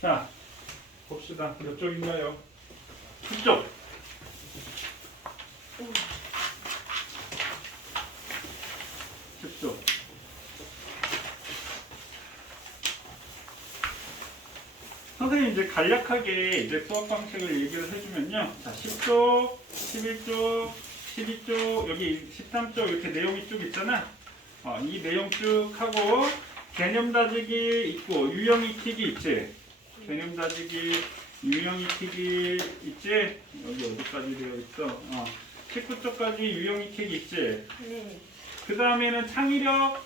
자, 봅시다. 몇 쪽인가요? 10쪽. 10쪽. 선생님 이제 간략하게 이제 수학 방식을 얘기를 해주면요. 자, 10쪽, 11쪽, 12쪽, 여기 13쪽 이렇게 내용이 쭉 있잖아. 이 내용 쭉 하고 개념 다지기 있고 유형 익히기 있지. 개념 다지기, 유형 익히기 있지. 여기 어디까지 되어 있어? 19쪽까지 유형 익히기 있지. 그 다음에는 창의력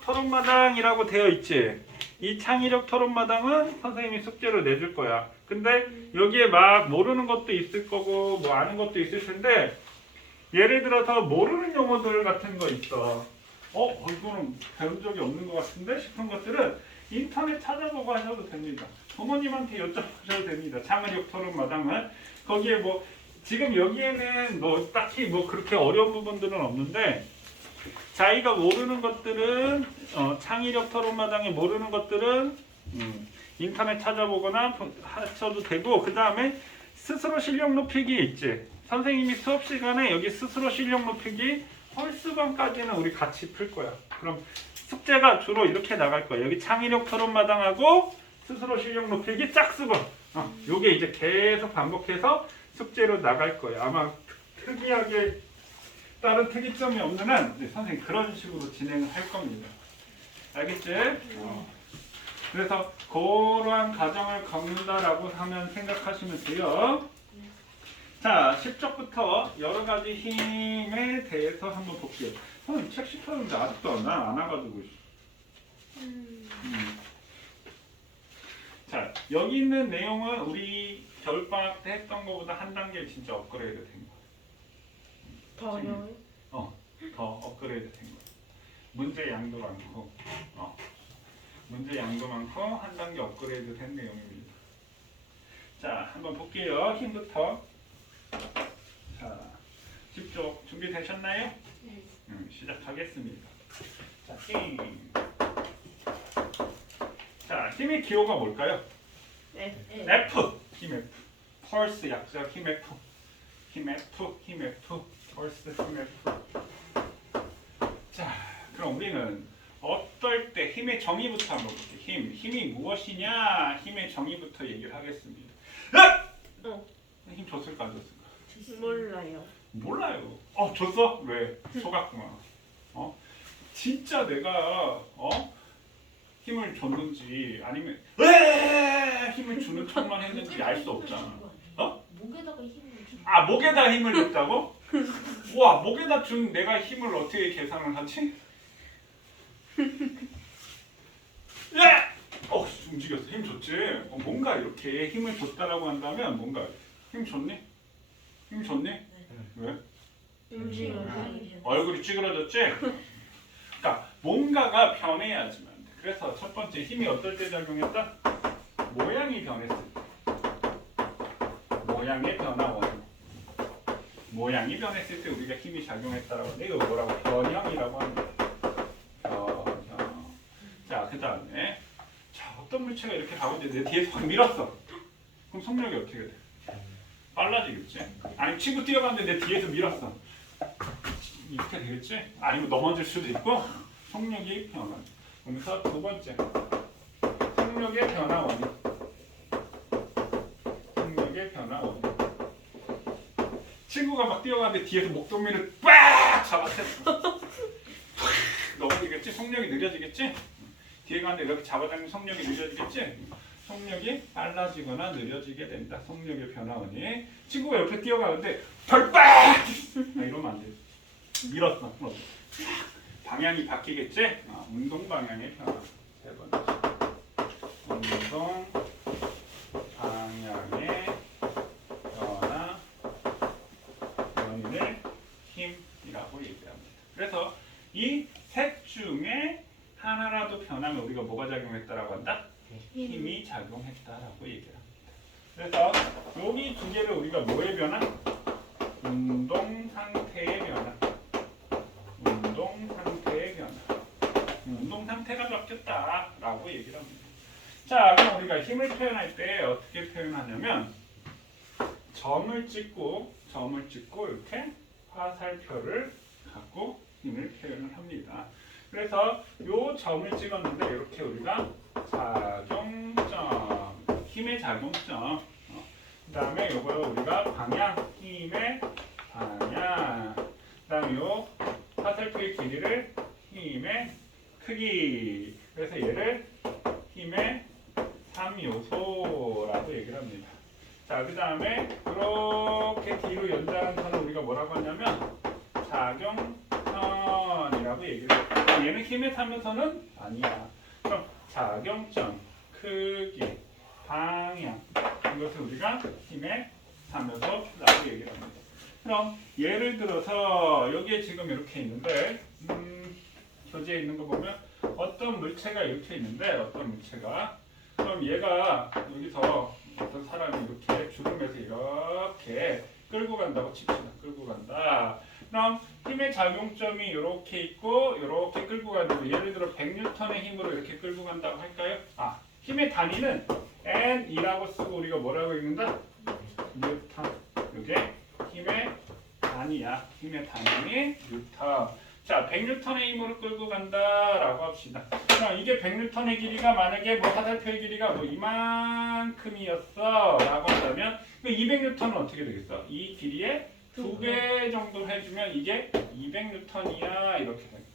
토론마당이라고 되어 있지. 이 창의력 토론마당은 선생님이 숙제로 내줄 거야. 근데 여기에 막 모르는 것도 있을 거고 뭐 아는 것도 있을 텐데 예를 들어서 모르는 용어들 같은 거 있어. 이거는 배운 적이 없는 것 같은데 싶은 것들은 인터넷 찾아보고 하셔도 됩니다. 부모님한테 여쭤보셔도 됩니다. 창의력 토론마당은 거기에 뭐 지금 여기에는 뭐 딱히 뭐 그렇게 어려운 부분들은 없는데 자기가 모르는 것들은 창의력 토론마당에 모르는 것들은 인터넷 찾아보거나 하셔도 되고 그 다음에 스스로 실력 높이기 있지. 선생님이 수업 시간에 여기 스스로 실력 높이기 홀수번까지는 우리 같이 풀 거야. 그럼 숙제가 주로 이렇게 나갈 거야. 여기 창의력 토론마당하고 스스로 실력 높이기 짝수번. 요게 이제 계속 반복해서 숙제로 나갈 거야. 아마 특이하게 다른 특이점이 없는 한 선생님 그런 식으로 진행을 할 겁니다. 알겠지? 그래서 그러한 과정을 겪는다라고 하면 생각하시면 돼요. 자, 10쪽부터 여러 가지 힘에 대해서 한번 볼게요. 선생님 책 시켰는데 아직도 안 와가지고. 자, 여기 있는 내용은 우리 겨울방학 때 했던 것보다 한 단계 진짜 업그레이드 된 거야. 더 업그레이드 된 거야. 문제 양도 많고, 문제 양도 많고 한 단계 업그레이드 된 내용입니다. 자, 한번 볼게요. 힘부터. 자, 10쪽 준비되셨나요? 네. 시작하겠습니다. 자, 힘. 자, 힘의 기호가 뭘까요? F. 힘 F. 펄스 약자 힘 F. 힘 F. 힘 F. 펄스 힘 F. 자, 그럼 우리는 어떨 때 힘의 정의부터 한번 볼게요. 힘이 무엇이냐? 힘의 정의부터 얘기를 하겠습니다. 힘 줬을까 안 줬을까? 몰라요. 줬어? 왜? 속았구나. 진짜 내가 힘을 줬는지 아니면 왜 힘을 주는 척만 했는지 알 수 없잖아. 목에다가 힘을 줘. 목에다 힘을 줬다고? 와, 목에다 준 내가 힘을 어떻게 계산을 하지? 움직였어. 힘 줬지? 뭔가 이렇게 힘을 줬다라고 한다면 뭔가 힘 줬니? 힘 줬니? 왜? 얼굴이 찌그러졌지? 그러니까 뭔가가 변해야지만 돼. 그래서 첫 번째 힘이 어떨 때 작용했다? 모양이 변했을 때. 모양의 변화 원인. 모양이 변했을 때 우리가 힘이 작용했다라고 하는데 이거 뭐라고? 변형이라고 합니다. 변형. 자, 그 다음에 어떤 물체가 이렇게 가고 있는데 내 뒤에서 확 밀었어. 그럼 속력이 어떻게 돼? 빨라지겠지? 아니 친구 뛰어갔는데 내 뒤에서 밀었어. 이렇게 되겠지? 아니면 넘어질 수도 있고 속력이 변화. 그래서 두 번째 속력의 변화 원인. 속력의 변화 원인. 친구가 막 뛰어가는데 뒤에서 목덜미를 빡 잡아챘어. 넘어지겠지? 속력이 느려지겠지? 뒤에 가는데 이렇게 잡아당기면 속력이 느려지겠지? 속력이 빨라지거나 느려지게 된다. 속력의 변화 원인. 친구가 옆에 뛰어가는데 덜빡! 이러면 안 돼. 밀었어. 방향이 바뀌겠지? 운동 방향의 변화. 세 번째. 운동 방향의 변화 원인을 힘이라고 얘기합니다. 그래서 이 셋 중에 하나라도 변하면 우리가 뭐가 작용했다라고 한다? 힘이 작용했다라고 얘기를 합니다. 그래서 여기 두 개를 우리가 뭐의 변화? 운동 상태의 변화. 운동 상태의 변화. 운동 상태가 바뀌었다라고 얘기를 합니다. 자, 그럼 우리가 힘을 표현할 때 어떻게 표현하냐면 점을 찍고 이렇게 화살표를 갖고 힘을 표현을 합니다. 그래서 요 점을 찍었는데 이렇게 우리가 작용점, 힘의 작용점. 그다음에 요걸 우리가 방향, 힘의 방향. 그다음에 요 화살표의 길이를 힘의 크기. 그래서 얘를 힘의 3요소라고 얘기를 합니다. 자, 그 다음에 이렇게 뒤로 연장한 선을 우리가 뭐라고 하냐면 작용선이라고 얘기를 해요. 얘는 힘의 3요소는 아니야. 그럼 작용점, 크기, 방향 이것을 우리가 힘의 3요소라고 얘기를 합니다. 그럼 예를 들어서 여기에 지금 이렇게 있는데 교재에 있는 거 보면 어떤 물체가 이렇게 있는데 어떤 물체가 그럼 얘가 여기서 어떤 사람이 이렇게 주름에서 이렇게 끌고 간다고 칩시다. 끌고 간다. 그럼 힘의 작용점이 이렇게 있고 이렇게 끌고 간다고 예를 들어 100N의 힘으로 이렇게 끌고 간다고 할까요? 힘의 단위는 N이라고 쓰고 우리가 뭐라고 읽는다? 뉴턴. 이게 힘의 단위야. 힘의 단위 뉴턴. 자, 100N의 힘으로 끌고 간다라고 합시다. 그럼 이게 100N의 길이가 만약에 뭐 화살표의 길이가 뭐 이만큼이었어라고 한다면 200N은 어떻게 되겠어? 이 길이의 2배 정도 해주면 이게 200N이야 이렇게 됩니다.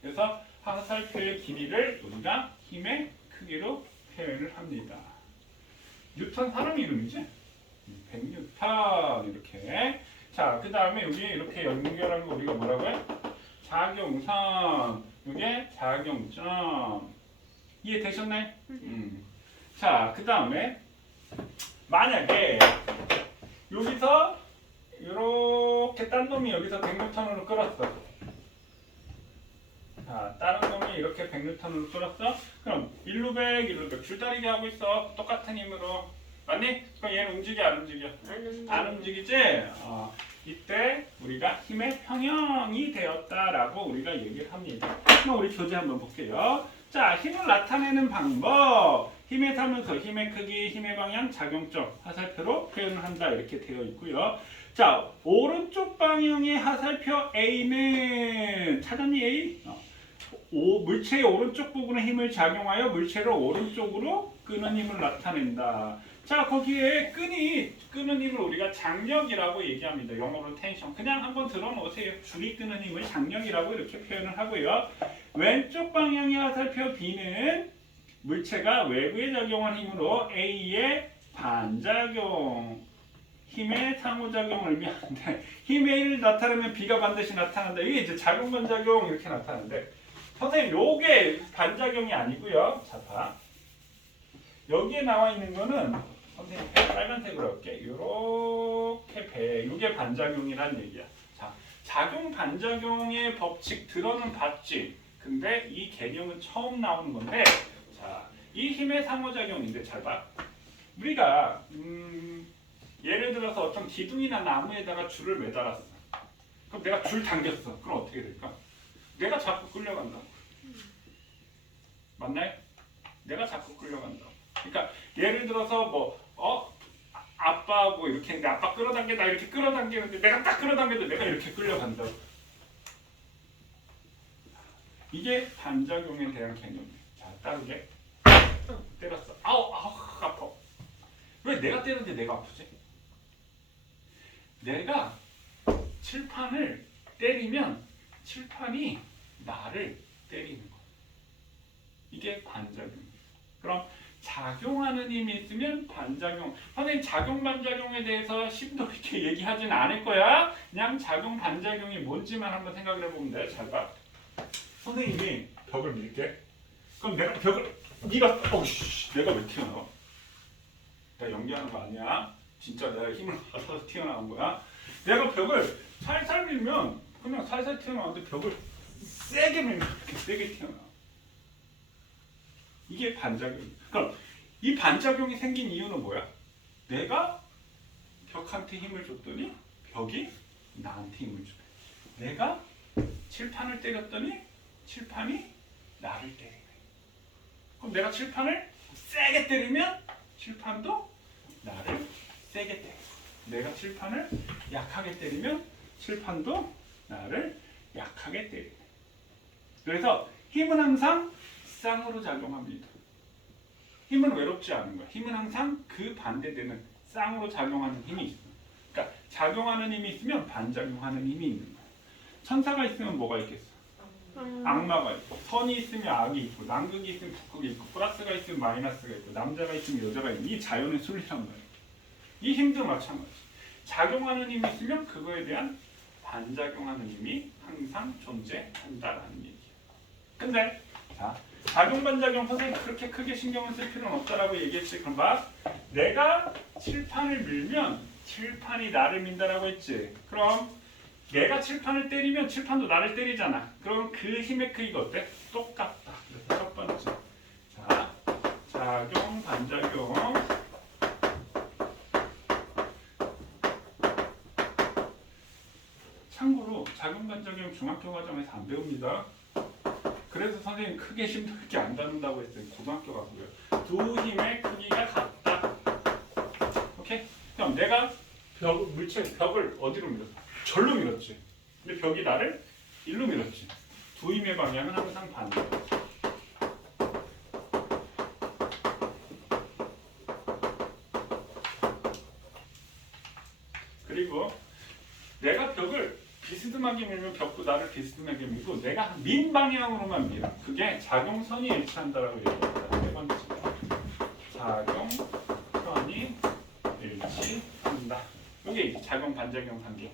그래서 화살표의 길이를 우리가 힘의 크기로 표현을 합니다. 뉴턴 사람 이름이지? 100N 이렇게. 자, 그 다음에 여기 이렇게 연결한 거 우리가 뭐라고 해? 작용선, 이게 작용점. 이해되셨나요? 자, 그 다음에 만약에 여기서 이렇게 딴 놈이 여기서 100N으로 끌었어. 자, 다른 놈이 이렇게 100N으로 끌었어. 그럼 1루 100, 1루 100 줄다리기 하고 있어. 똑같은 힘으로. 맞니? 그럼 얘는 움직여 안 움직여? 안 움직이지? 이때 우리가 힘의 평형이 되었다라고 우리가 얘기를 합니다. 그럼 우리 교재 한번 볼게요. 자, 힘을 나타내는 방법. 힘의 3요소, 힘의 크기, 힘의 방향, 작용점, 화살표로 표현을 한다 이렇게 되어 있고요. 자, 오른쪽 방향의 화살표 A는 찾았니 A? 물체의 오른쪽 부분에 힘을 작용하여 물체를 오른쪽으로 끄는 힘을 나타낸다. 자, 거기에 끄는 힘을 우리가 장력이라고 얘기합니다. 영어로 텐션. 그냥 한번 들어놓으세요. 줄이 끄는 힘을 장력이라고 이렇게 표현을 하고요. 왼쪽 방향의 화살표 B는 물체가 외부에 작용한 힘으로 A의 반작용, 힘의 상호작용을 의미하는데 힘의 1을 나타내면 B가 반드시 나타난다. 이게 이제 작용 반작용 이렇게 나타나는데 선생님 요게 반작용이 아니고요. 자, 봐. 여기에 나와 있는 거는 선생님 빨간색으로 할게. 요렇게 배. 요게 반작용이란 얘기야. 자, 작용 반작용의 법칙 들어는 봤지. 근데 이 개념은 처음 나오는 건데 자, 이 힘의 상호작용인데 잘 봐. 우리가 예를 들어서 어떤 기둥이나 나무에다가 줄을 매달았어. 그럼 내가 줄 당겼어. 그럼 어떻게 될까? 내가 자꾸 끌려간다. 맞나요? 내가 자꾸 끌려간다. 그러니까 예를 들어서 아빠하고 이렇게 했는데 아빠 끌어당겨 나 이렇게 끌어당기는데 내가 딱 끌어당겨도 내가 이렇게 끌려간다. 이게 반작용에 대한 개념이에요. 자, 따르게 때렸어. 아우 아파. 왜 내가 때렸는데 내가 아프지? 내가 칠판을 때리면 칠판이 나를 때리는 거야. 이게 반작용이에요. 그럼 작용하는 힘이 있으면 반작용. 선생님 작용 반작용에 대해서 심도 있게 얘기하진 않을 거야. 그냥 작용 반작용이 뭔지만 한번 생각을 해보면 돼. 잘 봐. 선생님이 벽을 밀게. 그럼 내가 벽을 내가 왜 튀어나와? 내가 연기하는 거 아니야. 진짜 내가 힘을 받아서 튀어나온 거야. 내가 벽을 살살 밀면 그냥 살살 튀어나오는데 벽을 세게 밀면 이렇게 세게 튀어나와. 이게 반작용이야. 그럼 이 반작용이 생긴 이유는 뭐야? 내가 벽한테 힘을 줬더니 벽이 나한테 힘을 주네. 내가 칠판을 때렸더니 칠판이 나를 때리네. 그럼 내가 칠판을 세게 때리면 칠판도 나를 세게 때리고, 내가 칠판을 약하게 때리면 칠판도 나를 약하게 때리고. 그래서 힘은 항상 쌍으로 작용합니다. 힘은 외롭지 않은 거야. 힘은 항상 그 반대되는 쌍으로 작용하는 힘이 있어. 그러니까 작용하는 힘이 있으면 반작용하는 힘이 있는 거야. 천사가 있으면 뭐가 있겠어? 악마가 있고, 선이 있으면 악이 있고, 남극이 있으면 북극이 있고, 플러스가 있으면 마이너스가 있고, 남자가 있으면 여자가 있고, 이 자연의 순리란 말이야. 이 힘도 마찬가지. 작용하는 힘이 있으면 그거에 대한 반작용하는 힘이 항상 존재한다라는 얘기야. 근데 자, 작용 반작용 선생님 그렇게 크게 신경을 쓸 필요는 없다라고 얘기했지. 그럼 봐, 내가 칠판을 밀면 칠판이 나를 민다라고 했지. 그럼 내가 칠판을 때리면 칠판도 나를 때리잖아. 그럼 그 힘의 크기가 어때? 똑같다. 그래서 첫 번째, 자, 작용 반작용. 참고로 작용 반작용 중학교 과정에서 안 배웁니다. 그래서 선생님 크게 힘들게 안 다룬다고 했어요. 고등학교 가고요. 두 힘의 크기가 같다. 오케이? 그럼 내가 벽을 어디로 밀었어? 절로 밀었지. 근데 벽이 나를 일로 밀었지. 두 힘의 방향은 항상 반대. 그리고 내가 벽을 비스듬하게 밀면 벽도 나를 비스듬하게 밀고, 내가 민 방향으로만 밀어. 그게 작용선이 일치한다라고 얘기합니다. 세 번째, 작용선이 일치한다. 이게 작용 반작용 관계.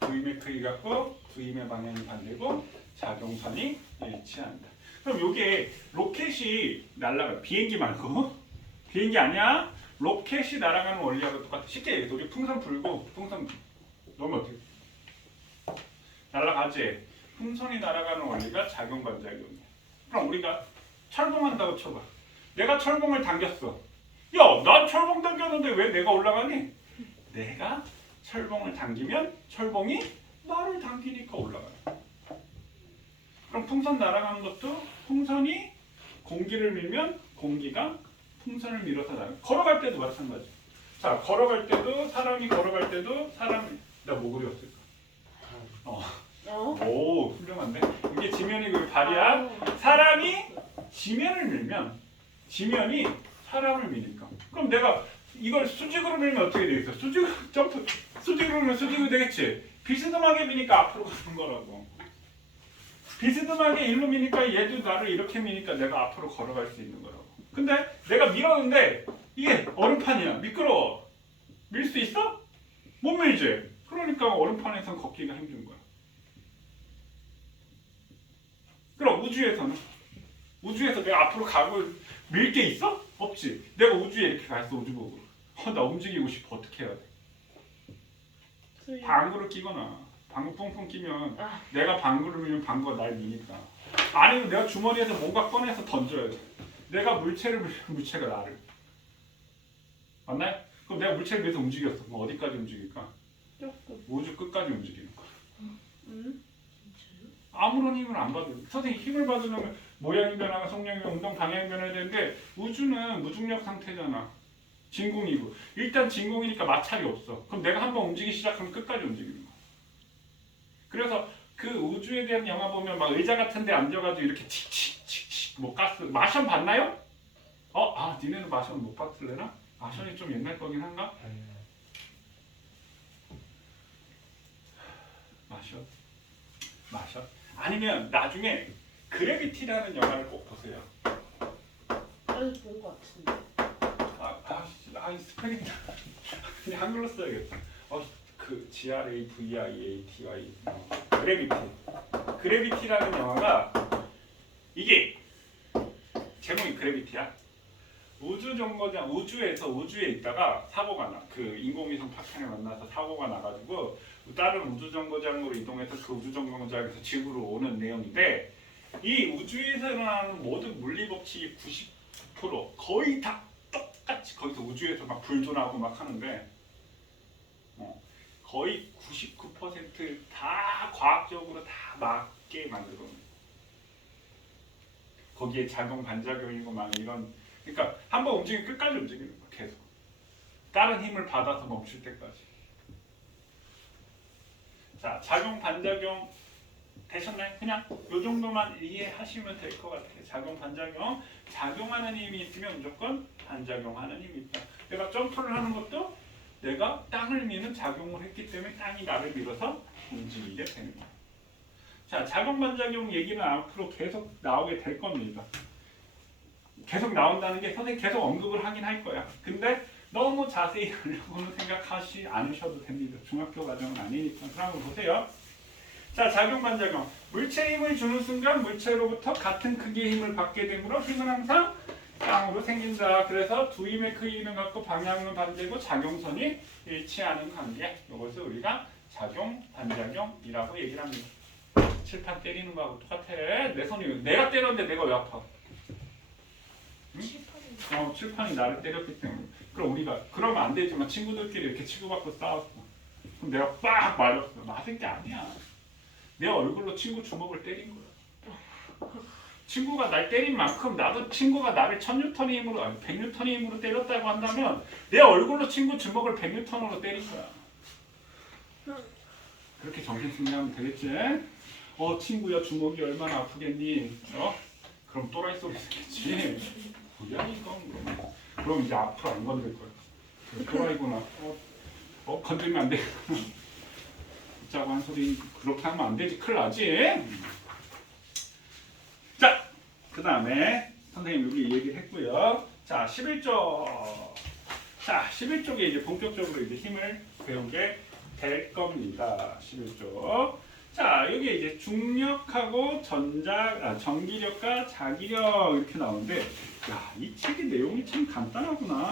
두 힘의 크기가 같고 두 힘의 방향이 반대고 작용선이 일치한다. 그럼 이게 로켓이 날아가, 비행기 말고 비행기 아니야. 로켓이 날아가는 원리하고 똑같아. 쉽게 얘기해서 우리 풍선 불고 풍선 넣으면 어떻게 날아가지? 풍선이 날아가는 원리가 작용 반작용이야. 그럼 우리가 철봉한다고 쳐봐. 내가 철봉을 당겼어. 야, 난 철봉 당겼는데 왜 내가 올라가니? 내가 철봉을 당기면 철봉이 나를 당기니까 올라가요. 그럼 풍선 날아가는 것도 풍선이 공기를 밀면 공기가 풍선을 밀어서 나가. 걸어갈 때도 마찬가지. 자, 걸어갈 때도 사람이 걸어갈 때도 사람이, 나 뭐 그렸을까? 오, 훌륭한데? 이게 지면이 그 발이야. 사람이 지면을 밀면 지면이 사람을 미니까. 그럼 내가 이걸 수직으로 밀면 어떻게 되겠어? 수직으로 점프, 수직으로 밀면 수직으로 되겠지. 비스듬하게 미니까 앞으로 가는 거라고. 비스듬하게 일로 미니까 얘도 나를 이렇게 미니까 내가 앞으로 걸어갈 수 있는 거라고. 근데 내가 밀었는데 이게 얼음판이야. 미끄러워. 밀 수 있어? 못 밀지. 그러니까 얼음판에선 걷기가 힘든 거야. 그럼 우주에서는? 우주에서 내가 앞으로 가고 밀 게 있어? 없지. 내가 우주에 이렇게 가 있어, 우주복으로. 나 움직이고 싶어. 어떻게 해야 돼? 방구를 끼거나 방구 뿡뿡 끼면 내가 방구를 밀면 방구가 날 미니까. 아니면 내가 주머니에서 뭔가 꺼내서 던져야 돼. 내가 물체를 밀면 물체가 나를. 맞나요? 그럼 내가 물체를 위해서 움직였어. 그럼 어디까지 움직일까? 우주 끝까지 움직이는 거야. 아무런 힘을 안 받아도. 선생님 힘을 받으려면 모양이 변화가 속력이 운동 방향이 변해야 되는데 우주는 무중력 상태잖아. 진공이고. 일단 진공이니까 마찰이 없어. 그럼 내가 한번 움직이기 시작하면 끝까지 움직이는 거야. 그래서 그 우주에 대한 영화 보면 막 의자 같은 데 앉아가지고 이렇게 칙칙칙칙 뭐 가스 마션 봤나요? 니네는 마션 못 봤을래나? 마션이 좀 옛날 거긴 한가? 마션? 아니면 나중에 그래비티라는 영화를 꼭 보세요. 본 것 같은데. 스페인다. 그냥 한글로 써야겠다. 그 GRAVIATY 그래비티. 그래비티라는 영화가 이게 제목이 그래비티야. 우주정거장 우주에서 우주에 있다가 사고가 나. 그 인공위성 파편을 만나서 사고가 나가지고 다른 우주정거장으로 이동해서 그 우주정거장에서 지구로 오는 내용인데, 이 우주에서 일어나는 모든 물리 법칙이 99% 거의 다 똑같이 거기서 우주에서 막 불도 나고 막 하는데 거의 99% 다 과학적으로 다 맞게 만들거든요. 거기에 작용 반작용이고 막 이런 그러니까 한번 움직이면 끝까지 움직이는 거야 계속 다른 힘을 받아서 멈출 때까지. 자 작용 반작용 되셨나요? 그냥 이 정도만 이해하시면 될 것 같아요. 작용 반작용 작용하는 힘이 있으면 무조건 반작용하는 힘이 있다. 내가 점프를 하는 것도 내가 땅을 미는 작용을 했기 때문에 땅이 나를 밀어서 움직이게 되는 거야. 자 작용 반작용 얘기는 앞으로 계속 나오게 될 겁니다. 계속 나온다는 게 선생님 계속 언급을 하긴 할 거야. 근데 너무 자세히 하려고는 생각하지 않으셔도 됩니다. 중학교 과정은 아니니까. 그럼 한번 보세요. 자 작용 반작용 물체에 힘을 주는 순간 물체로부터 같은 크기의 힘을 받게 되므로 힘은 항상 쌍으로 생긴다. 그래서 두 힘의 크기는 같고 방향은 반대고 작용선이 일치하는 관계. 이것을 우리가 작용 반작용이라고 얘기를 합니다. 칠판 때리는 거하고 똑같아. 내 손이 내가 때렸는데 내가 왜 아파? 응? 칠판이 나를 때렸기 때문에. 그럼 우리가 그러면 안 되지만 친구들끼리 이렇게 치고받고 싸웠어. 그럼 내가 빡 맞았어. 맞은 게 아니야. 내 얼굴로 친구 주먹을 때린 거야. 친구가 날 때린 만큼 나도 친구가 나를 1000N의 힘으로 아니 100N의 힘으로 때렸다고 한다면 내 얼굴로 친구 주먹을 100N으로 때린 거야. 그렇게 정신승리하면 되겠지? 친구야 주먹이 얼마나 아프겠니? 그럼 또라이 소리 듣겠지? 뭐야 이건? 그럼 이제 앞으로 안 건들 거야. 또라이구나. 건들면 안 돼. 짜고 한 소리 그렇게 하면 안 되지. 큰일 나지? 자, 그 다음에 선생님 여기 얘기를 했고요. 자, 11쪽. 자, 11쪽에 이제 본격적으로 이제 힘을 배우게 될 겁니다. 11쪽. 자, 여기 이제 중력하고 전기력과 자기력 이렇게 나오는데, 야, 이 책의 내용이 참 간단하구나.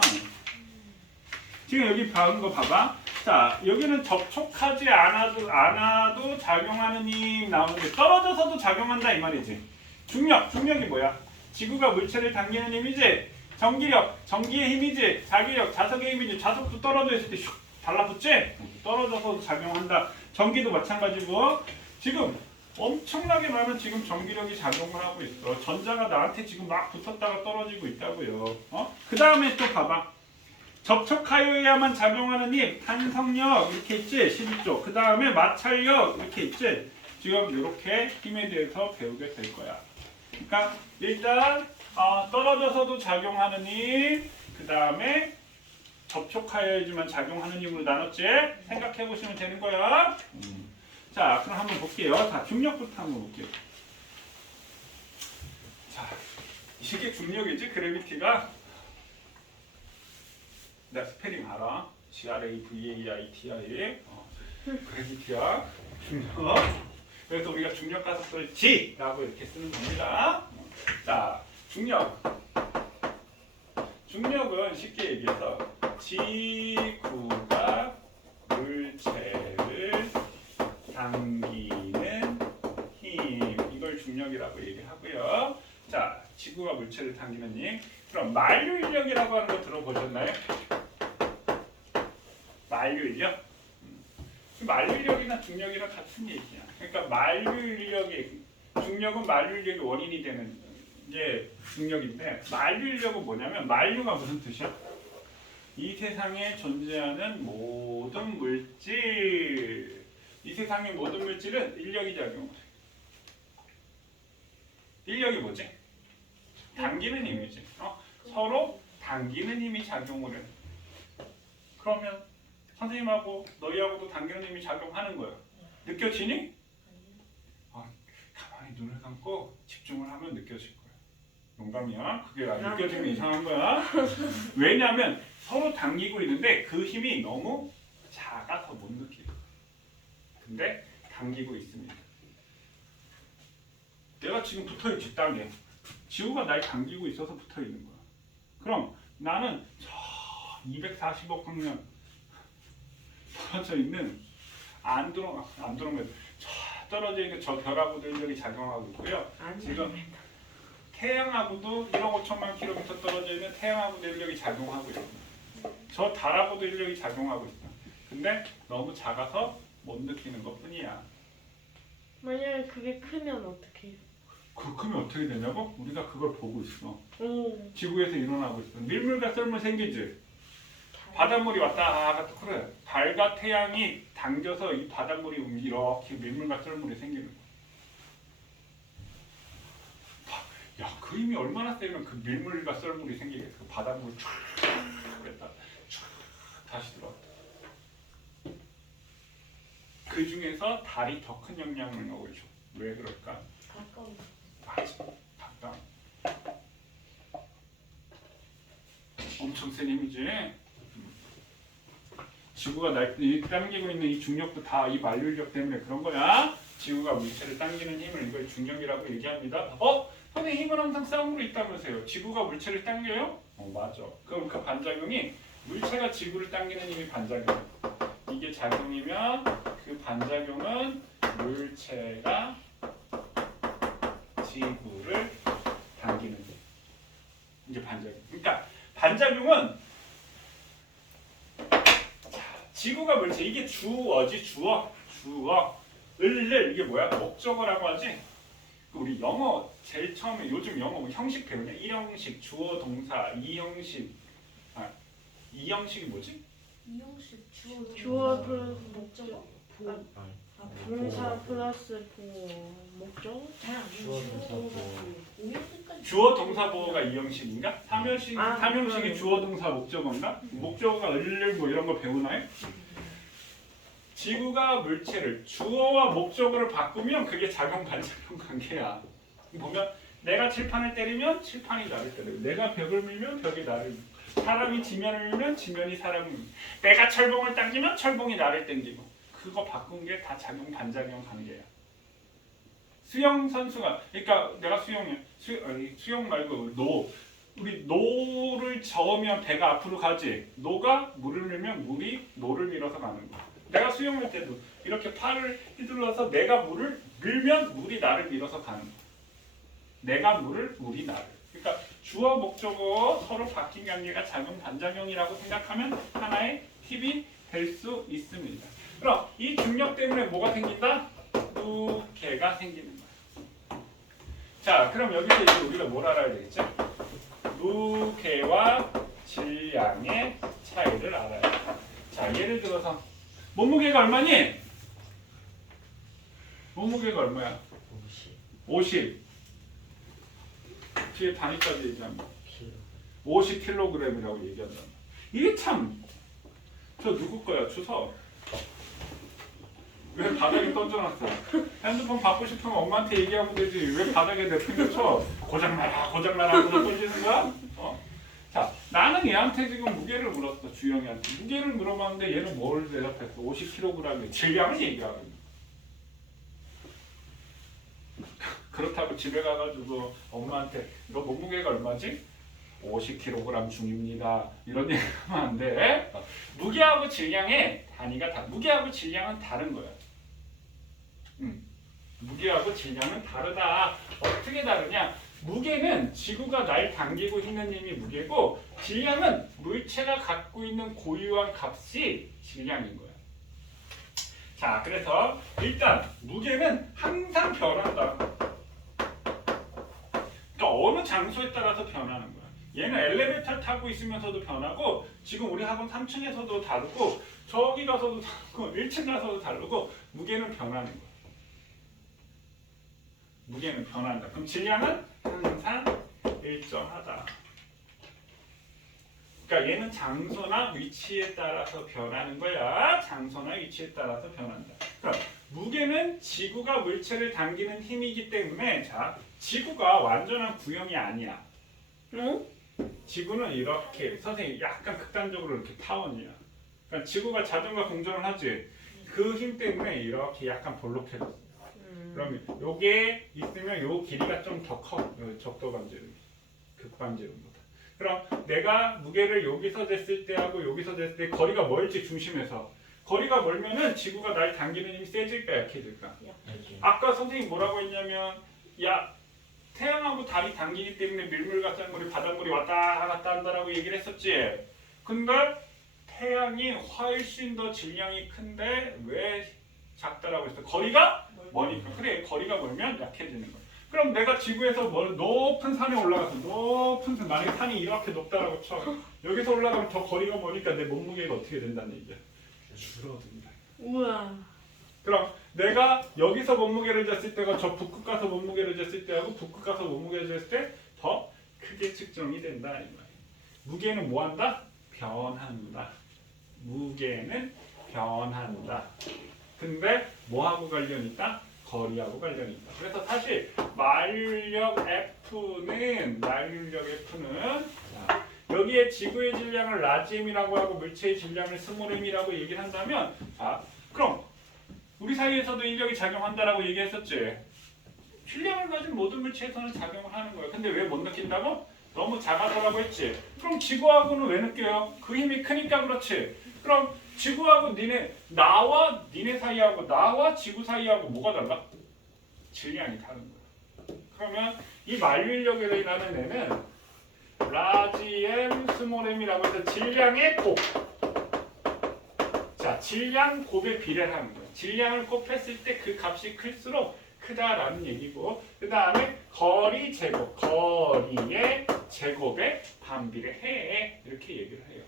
지금 여기 봐은 거 봐봐. 자, 여기는 접촉하지 않아도 작용하는 힘 나오는데 떨어져서도 작용한다 이 말이지. 중력이 뭐야? 지구가 물체를 당기는 힘이지. 전기력, 전기의 힘이지. 자기력, 자석의 힘이지. 자석도 떨어져 있을 때 슉 달라붙지? 떨어져서도 작용한다. 전기도 마찬가지고 지금 엄청나게 많은 지금 전기력이 작용을 하고 있어. 전자가 나한테 지금 막 붙었다가 떨어지고 있다고요. 그 다음에 또 봐봐. 접촉하여야만 작용하는 힘, 탄성력 이렇게 있지, 12쪽. 그 다음에 마찰력 이렇게 있지. 지금 이렇게 힘에 대해서 배우게 될 거야. 그러니까 일단 떨어져서도 작용하는 힘, 그 다음에 접촉하여야지만 작용하는 힘으로 나눴지. 생각해 보시면 되는 거야. 자, 그럼 한번 볼게요. 자, 중력부터 한번 볼게요. 자, 이게 중력이지, 그래비티가. 나 스페링 알아? GRAVAITI 그래비티야. 중력. 그래서 우리가 중력 가속도를 G라고 이렇게 쓰는 겁니다. 자, 중력은 쉽게 얘기해서 지구가 물체를 당기는 힘, 이걸 중력이라고 얘기하고요. 자, 지구가 물체를 당기는 힘. 그럼 만류인력이라고 하는 거 들어보셨나요? 만류인력? 만류인력이나 중력이랑 같은 얘기야. 그러니까 중력은 만류인력의 원인이 되는 게 중력인데, 만류인력은 뭐냐면 만류가 무슨 뜻이야? 이 세상에 존재하는 모든 물질, 이 세상의 모든 물질은 인력이 작용해. 인력이 뭐지? 당기는 힘이지. 서로 당기는 힘이 작용을 해. 그러면 선생님하고 너희하고도 당기는 힘이 작용하는 거야. 느껴지니? 가만히 눈을 감고 집중을 하면 느껴질 거야. 농담이야. 그게 안 느껴지면 이상한 거야. 왜냐하면 서로 당기고 있는데 그 힘이 너무 작아서 못 느끼는 거야. 근데 당기고 있습니다. 내가 지금 붙어있지 땅에. 지구가 날 당기고 있어서 붙어있는 거야. 그럼 나는 저 240억 광년 떨어져 있는 안드로메다 저 떨어져 있는 저 별하고도 인력이 작용하고 있고요. 지금 태양하고도 1억 5천만 킬로미터 떨어져 있는 태양하고도 인력이 작용하고 있어요. 저 달하고도 인력이 작용하고 있어. 근데 너무 작아서 못 느끼는 것 뿐이야. 만약에 그게 크면 어떻게 해요? 그러면 어떻게 되냐고? 우리가 그걸 보고 있어. 오. 지구에서 일어나고 있어. 밀물과 썰물 생기지. 바닷물이 왔다 갔다 그래. 달과 태양이 당겨서 이 바닷물이 이렇게 밀물과 썰물이 생기는 거야. 야, 그 힘이 얼마나 세면 그 밀물과 썰물이 생기겠어. 그 바닷물 쫙 그랬다 쫙 다시 들어왔다. 그 중에서 달이 더 큰 영향력을 줘. 왜 그럴까? 가까운. 맞아. 가까운. 엄청 센 힘이지. 지구가 날 당기고 있는 이 중력도 다 이 만류인력 때문에 그런 거야. 지구가 물체를 당기는 힘을 이걸 중력이라고 얘기합니다. 선생님 힘은 항상 쌍으로 있다면서요. 지구가 물체를 당겨요? 맞아. 그럼 그 반작용이 물체가 지구를 당기는 힘이 반작용. 이게 작용이면 그 반작용은 물체가 지구를 당기는 힘. 이게 반작용. 그러니까 반작용은 지구가 물체 이게 주어지 주어. 을 이게 뭐야? 목적어라고 하지. 우리 영어 제일 처음에 요즘 영어 형식 배우냐? 1형식 주어 동사 2형식 이 형식이 뭐지? 이형식 주어 플러스 목적어. 분사 플러스 목적. 주어 동사 보어가 2형식인가? 3형식이 그러네. 주어 동사 목적어인가? 목적어가 을 뭐 이런 거 배우나요? 지구가 물체를 주어와 목적어를 바꾸면 그게 작용 반작용 관계야. 보면 내가 칠판을 때리면 칠판이 나를 때리고 내가 벽을 밀면 벽이 나를 밀고 사람이 지면을 밀면 지면이 사람을 밀고 내가 철봉을 당기면 철봉이 나를 당기고 그거 바꾼 게 다 작용 반작용 관계야. 수영 선수가 그러니까 내가 수영 말고 우리 노를 저으면 배가 앞으로 가지. 노가 물을 밀면 물이 노를 밀어서 가는 거야. 내가 수영할 때도 이렇게 팔을 휘둘러서 내가 물을 밀면 물이 나를 밀어서 가는 거야. 내가 물을, 물이 나를. 그러니까 주어 목적어 서로 바뀐 관계가 작용 반작용이라고 생각하면 하나의 팁이 될 수 있습니다. 그럼 이 중력 때문에 뭐가 생긴다? 무게가 생기는 거야. 자, 그럼 여기서 이제 우리가 뭘 알아야 되겠죠? 무게와 질량의 차이를 알아야 돼. 자, 예를 들어서 몸무게가 얼마니? 몸무게가 얼마야? 50. 뒤에 단위까지 얘기하면 50kg이라고 얘기한다. 이게 참, 저 누구 거야? 주서. 왜 바닥에 던져놨어? 핸드폰 받고 싶으면 엄마한테 얘기하면 되지. 왜 바닥에 내팽겨쳐? 고장나라 하고 던지는 거야? 자, 나는 얘한테 지금 무게를 물었어. 주영이한테. 무게를 물어봤는데 얘는 뭘 대답했어? 50kg의 질량을 얘기하고 있는 그렇다고 집에 가가지고 엄마한테 너 몸무게가 얼마지? 50kg 중입니다. 이런 얘기 하면 안 돼. 무게하고 질량의 단위가 무게하고 질량은 다른 거야. 무게하고 질량은 다르다. 어떻게 다르냐? 무게는 지구가 날 당기고 있는 힘이 무게고 질량은 물체가 갖고 있는 고유한 값이 질량인 거야. 자, 그래서 일단 무게는 항상 변한다. 그러니까 어느 장소에 따라서 변하는 거야. 얘는 엘리베이터 타고 있으면서도 변하고 지금 우리 학원 3층에서도 다르고 저기 가서도 다르고 1층 가서도 다르고 무게는 변하는 거야. 무게는 변한다. 그럼 질량은 항상 일정하다. 그러니까 얘는 장소나 위치에 따라서 변하는 거야. 장소나 위치에 따라서 변한다. 그럼 무게는 지구가 물체를 당기는 힘이기 때문에 자, 지구가 완전한 구형이 아니야. 응? 지구는 이렇게 선생님 약간 극단적으로 이렇게 타원이야. 그러니까 지구가 자전거 공전을 하지. 그 힘 때문에 이렇게 약간 볼록해졌어. 그러면 요게 있으면 요 길이가 좀 더 커. 적도반지름, 극반지름보다. 그럼 내가 무게를 여기서 쟀을 때하고 여기서 쟀을 때 거리가 멀지 중심에서. 거리가 멀면은 지구가 날 당기는 힘이 세질까 약해질까? 아까 선생님 뭐라고 했냐면 야 태양하고 달이 당기기 때문에 밀물과 짠물이 바닷물이 왔다 갔다 한다라고 얘기를 했었지. 근데 태양이 훨씬 더 질량이 큰데 왜 작다라고 했어? 거리가 머니까. 그래, 거리가 멀면 약해지는 거야. 그럼 내가 지구에서 높은 산에 올라가서 높은 산, 만약에 산이 이렇게 높다라고 쳐. 여기서 올라가면 더 거리가 머니까 내 몸무게가 어떻게 된다는 얘기야? 줄어든다. 우와. 그럼 내가 여기서 몸무게를 쟀을 때가 저 북극 가서 몸무게를 쟀을 때하고 북극 가서 몸무게를 쟀을 때 더 크게 측정이 된다 이 말이야. 무게는 뭐한다? 변한다. 무게는 변한다. 근데 뭐하고 관련이 있다? 거리하고 관련이 있다. 그래서 사실 만류인력 F는 자, 여기에 지구의 질량을 라지엠이라고 하고 물체의 질량을 스몰엠이라고 얘기를 한다면 그럼 우리 사이에서도 인력이 작용한다라고 얘기했었지. 질량을 가진 모든 물체에서는 작용을 하는 거예요. 근데 왜 못 느낀다고? 너무 작아서라고 했지. 그럼 지구하고는 왜 느껴요? 그 힘이 크니까 그렇지. 그럼 지구하고 나와 니네 사이하고 나와 지구 사이하고 뭐가 달라? 질량이 다른 거야. 그러면 이 만류인력이라는 애는 라지 M, 스몰 m이라고 해서 질량의 곱. 자, 질량 곱의 비례를 하는 거야. 질량을 곱했을 때 그 값이 클수록 크다라는 얘기고, 그 다음에 거리 제곱, 거리의 제곱에 반비례해 이렇게 얘기를 해요.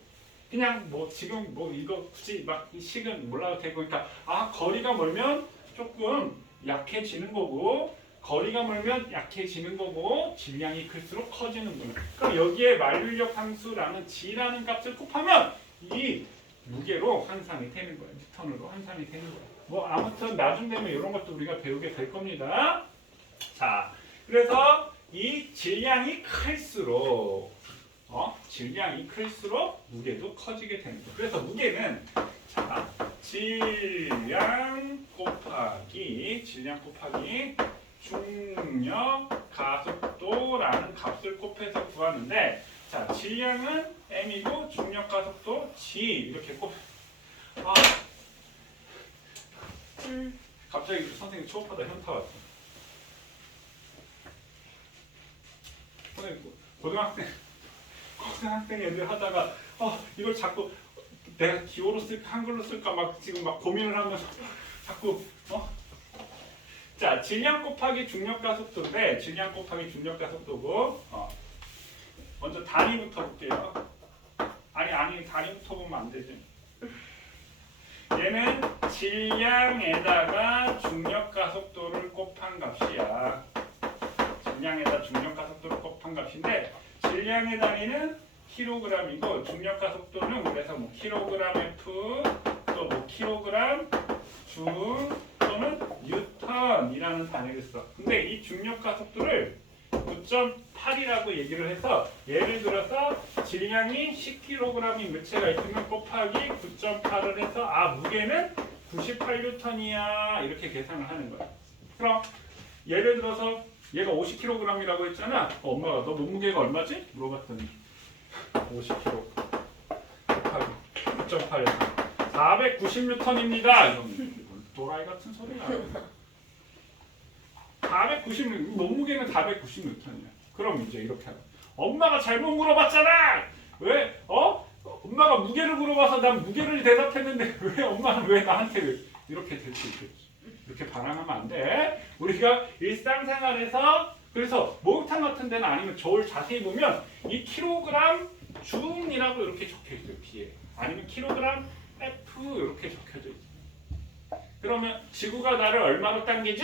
그냥 뭐 지금 뭐 이거 굳이 막 식은 몰라도 되고, 그러니까 거리가 멀면 조금 약해지는 거고, 거리가 멀면 약해지는 거고, 질량이 클수록 커지는구나. 그럼 여기에 만류인력 함수라는 g라는 값을 곱하면 이 무게로 환산이 되는 거예요. 뉴턴으로 환산이 되는 거예요. 뭐 아무튼 나중 되면 이런 것도 우리가 배우게 될 겁니다. 자, 그래서 이 질량이 클수록 무게도 커지게 되는 거예요. 그래서 무게는 자, 질량 곱하기 중력 가속도라는 값을 곱해서 구하는데, 자, 질량은 m이고 중력 가속도 g 이렇게 갑자기 선생님 초급하다 현타 왔어. 선생님 고등학생 애들 하다가 이걸 자꾸 내가 기호로 쓸까 한글로 쓸까 막 지금 막 고민을 하면서 자꾸 자, 질량 곱하기 중력 가속도인데, 질량 곱하기 중력 가속도고 먼저 단위부터 볼게요. 아니 단위부터 보면 안 되지. 얘는 질량에다가 중력 가속도를 곱한 값이야. 질량에다 중력 가속도를 곱한 값인데, 질량의 단위는 킬로그램이고 중력 가속도는 그래서 뭐 킬로그램 F 또 뭐 킬로그램 중 또는 뉴턴이라는 단위를 써. 근데 이 중력 가속도를 9.8이라고 얘기를 해서, 예를 들어서 질량이 10kg인 물체가 있으면 곱하기 9.8을 해서 무게는 98N이야 이렇게 계산을 하는 거야. 그럼 예를 들어서 얘가 50kg이라고 했잖아. 엄마가 너 몸무게가 얼마지? 물어봤더니 50kg 곱하기 9.8에서 490N입니다. 도라이 같은 소리가 490, 몸무게는 490N이야. 그럼 이제 이렇게 하라. 엄마가 잘못 물어봤잖아. 왜? 엄마가 무게를 물어봐서 난 무게를 대답했는데 왜 엄마는 왜 나한테 이렇게 될 수 있겠지? 이렇게 반항하면 안 돼. 우리가 일상생활에서, 그래서 목욕탕 같은 데는 아니면 저울 자세히 보면 이 킬로그램 중이라고 이렇게 적혀 있어요. 뒤에. 아니면 킬로그램 F 이렇게 적혀져 있어요. 그러면 지구가 나를 얼마로 당기지?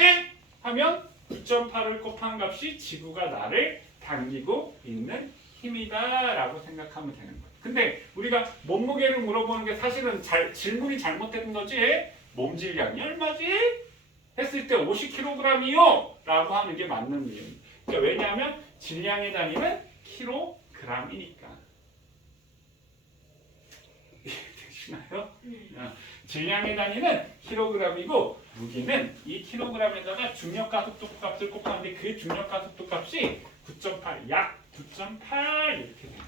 하면 9.8을 곱한 값이 지구가 나를 당기고 있는 힘이다라고 생각하면 되는 거예요. 근데 우리가 몸무게를 물어보는 게 사실은 질문이 잘못된 거지. 몸 질량이 얼마지? 했을 때 50kg이요 라고 하는 게 맞는 이유입니다. 그러니까 왜냐하면 질량의 단위는 킬로그램이니까. 이해되시나요? 질량의 단위는 킬로그램이고 무게는 이 킬로그램에다가 중력 가속도 값을 곱하는데 그 중력 가속도 값이 9.8, 약 9.8 이렇게 돼요.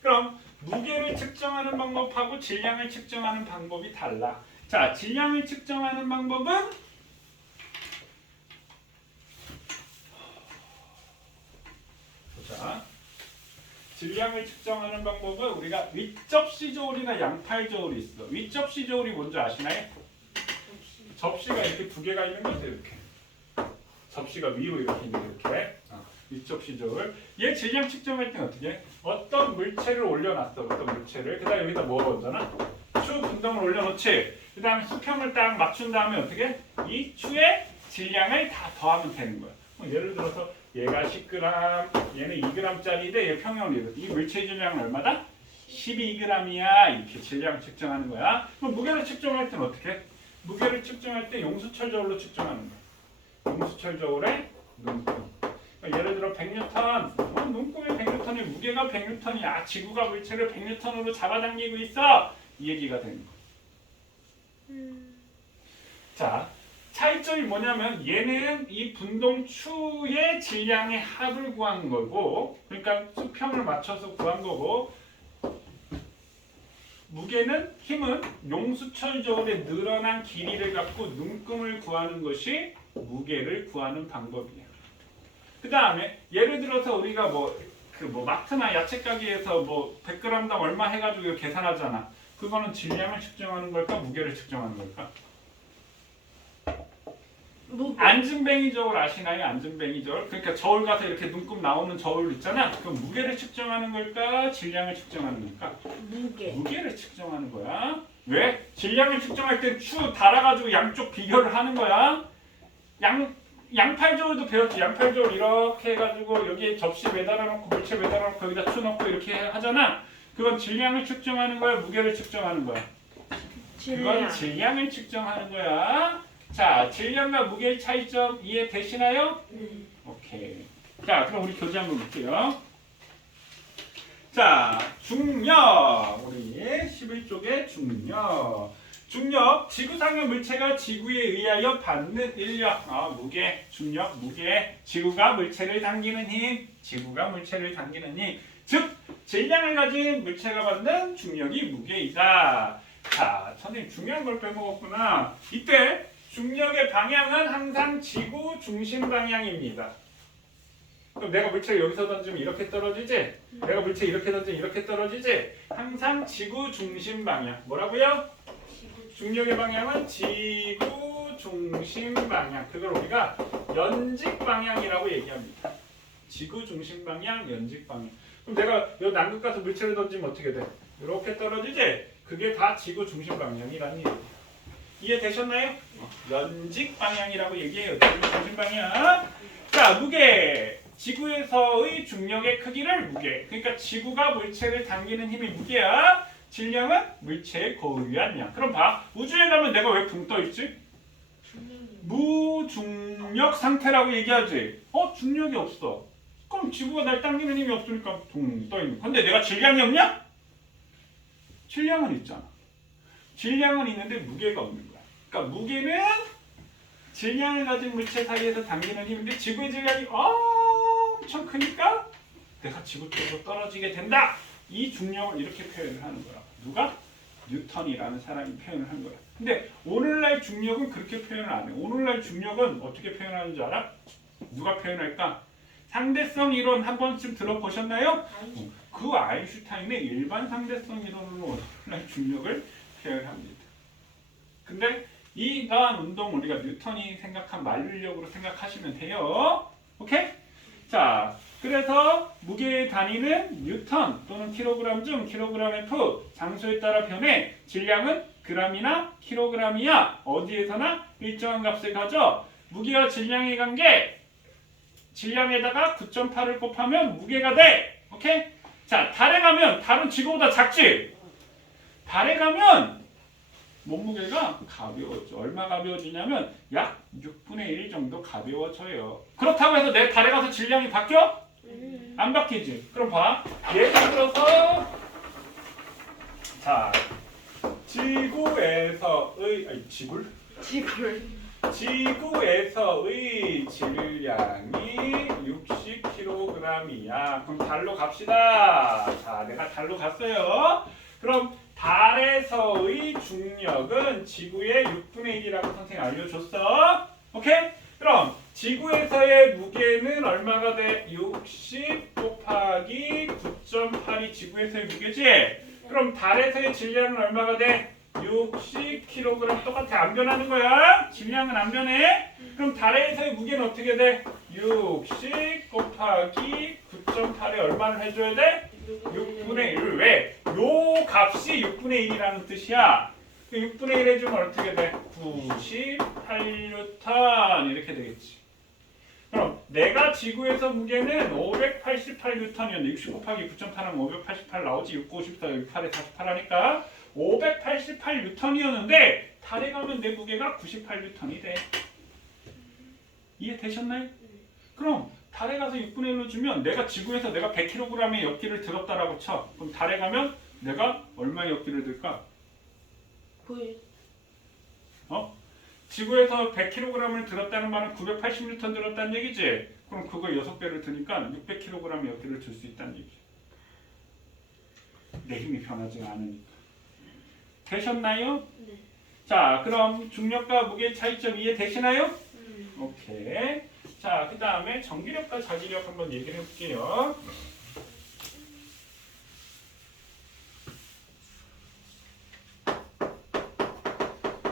그럼 무게를 측정하는 방법하고 질량을 측정하는 방법이 달라. 자, 질량을 측정하는 방법은 보자. 질량을 측정하는 방법은 우리가 윗접시 저울이나 양팔 저울이 있어. 윗접시 저울이 뭔지 아시나요? 접시가 이렇게 두 개가 있는 거죠. 이렇게 접시가 위로 이렇게 있는 이렇게 이쪽 시절 얘 질량 측정할 때는 어떻게 해? 어떤 물체를 올려놨어. 어떤 물체를 그 다음에 여기다 뭐 얹어놔? 추 분동을 올려놓지. 그 다음에 수평을 딱 맞춘 다음에 어떻게 해? 이 추의 질량을 다 더하면 되는 거야. 예를 들어서 얘가 10g, 얘는 2g짜리인데 얘 평형을 이루어. 이 물체의 질량은 얼마다? 12g이야. 이렇게 질량 측정하는 거야. 그럼 무게를 측정할 때는 어떻게 해? 무게를 측정할 때 용수철 저울로 측정하는 거야. 용수철 저울에 눈금. 그러니까 예를 들어 100N, 눈금이 100N이 무게가 100N이야. 지구가 물체를 100N으로 잡아당기고 있어. 이 얘기가 되는 거야. 자, 차이점이 뭐냐면 얘는 이 분동추의 질량의 합을 구한 거고, 그러니까 수평을 맞춰서 구한 거고, 무게는 힘은 용수철 저울의 늘어난 길이를 갖고 눈금을 구하는 것이 무게를 구하는 방법이야. 그 다음에 예를 들어서 우리가 마트나 야채 가게에서 100g당 얼마 해가지고 계산하잖아. 그거는 질량을 측정하는 걸까, 무게를 측정하는 걸까? 안전뱅이 저울 아시나요? 안전뱅이 저울. 그러니까 저울 가서 이렇게 눈금 나오는 저울 있잖아. 그럼 무게를 측정하는 걸까? 질량을 측정하는 걸까? 무게를 측정하는 거야. 왜? 질량을 측정할 때 추 달아가지고 양쪽 비교를 하는 거야. 양팔 저울도 배웠지. 양팔 저울 이렇게 해가지고 여기에 접시 매달아 놓고 물체 매달아 놓고 여기다 추 넣고 이렇게 하잖아. 그건 질량을 측정하는 거야? 무게를 측정하는 거야? 그건 질량을 측정하는 거야. 자, 질량과 무게의 차이점 이해되시나요? 오케이. 자, 그럼 우리 교재 한번 볼게요. 자, 중력. 우리 11쪽에 중력. 중력, 지구상의 물체가 지구에 의하여 받는 인력. 무게, 중력, 무게. 지구가 물체를 당기는 힘. 지구가 물체를 당기는 힘. 즉, 질량을 가진 물체가 받는 중력이 무게이다. 자, 선생님 중요한 걸 빼먹었구나. 이때 중력의 방향은 항상 지구 중심 방향입니다. 그럼 내가 물체를 여기서 던지면 이렇게 떨어지지? 내가 물체 이렇게 던지면 이렇게 떨어지지? 항상 지구 중심 방향. 뭐라고요? 중력의 방향은 지구 중심 방향. 그걸 우리가 연직 방향이라고 얘기합니다. 지구 중심 방향, 연직 방향. 그럼 내가 여기 남극 가서 물체를 던지면 어떻게 돼? 이렇게 떨어지지? 그게 다 지구 중심 방향이라는 얘기예요. 이해되셨나요? 연직 방향이라고 얘기해요. 지구 중심 방향. 자, 무게. 지구에서의 중력의 크기를 무게. 그러니까 지구가 물체를 당기는 힘이 무게야. 질량은 물체의 고유한 양. 그럼 봐. 우주에 가면 내가 왜 붕 떠 있지? 무중력 상태라고 얘기하지. 중력이 없어. 그럼 지구가 날 당기는 힘이 없으니까 붕 떠 있는. 근데 내가 질량이 없냐? 질량은 있잖아. 질량은 있는데 무게가 없는 거야. 그러니까 무게는 질량을 가진 물체 사이에서 당기는 힘인데 지구의 질량이 엄청 크니까 내가 지구 쪽으로 떨어지게 된다. 이 중력을 이렇게 표현을 하는 거야. 누가? 뉴턴이라는 사람이 표현을 한 거야. 근데 오늘날 중력은 그렇게 표현을 안 해. 오늘날 중력은 어떻게 표현하는 줄 알아? 누가 표현할까? 상대성 이론 한 번쯤 들어보셨나요? 그 아인슈타인의 일반 상대성 이론으로 오늘날 중력을 표현합니다. 근데 이러한 운동 우리가 뉴턴이 생각한 만류력으로 생각하시면 돼요. 오케이? 자, 그래서 무게의 단위는 뉴턴 또는 킬로그램 중 킬로그램 F 장소에 따라 변해 질량은 그램이나 킬로그램이야. 어디에서나 일정한 값을 가져. 무게와 질량의 관계 질량에다가 9.8을 곱하면 무게가 돼. 오케이? 자, 달에 가면 달은 지구보다 작지? 달에 가면 몸무게가 가벼워져. 얼마 가벼워지냐면 약 6분의 1 정도 가벼워져요. 그렇다고 해서 내 달에 가서 질량이 바뀌어? 안 바뀌지. 그럼 봐. 예를 들어서 자, 지구에서의 질량이 60kg이야. 그럼 달로 갑시다. 자, 내가 달로 갔어요. 그럼 달에서의 중력은 지구의 6분의 1이라고 선생님이 알려줬어. 오케이? 그럼 지구에서의 무게는 얼마가 돼? 60 곱하기 9.8이 지구에서의 무게지? 그럼 달에서의 질량은 얼마가 돼? 60kg 똑같아. 안 변하는 거야. 질량은 안 변해. 그럼 달에서의 무게는 어떻게 돼? 60 곱하기 9.8에 얼마를 해줘야 돼? 6분의 1. 왜? 요 값이 6분의 1이라는 뜻이야. 6분의 1 해주면 어떻게 돼? 98뉴턴 이렇게 되겠지. 그럼 내가 지구에서 무게는 588뉴턴이었는데 60 곱하기 9.8하면 588 나오지. 6, 9, 54, 68에 48 하니까 588뉴턴이었는데 달에 가면 내 무게가 98뉴턴이 돼. 이해되셨나요? 그럼 달에 가서 6분의 1로 주면 내가 지구에서 내가 100kg의 역기를 들었다라고 쳐. 그럼 달에 가면 내가 얼마의 역기를 들까? 지구에서 100kg을 들었다는 말은 980N 들었다는 얘기지? 그럼 그거 6배를 드니까 600kg의 역기를 들 수 있다는 얘기지. 내 힘이 변하지 않으니까. 되셨나요? 네. 자, 그럼 중력과 무게 차이점 이해되시나요? 오케이. 자, 그 다음에 전기력과 자기력 한번 얘기를 해볼게요.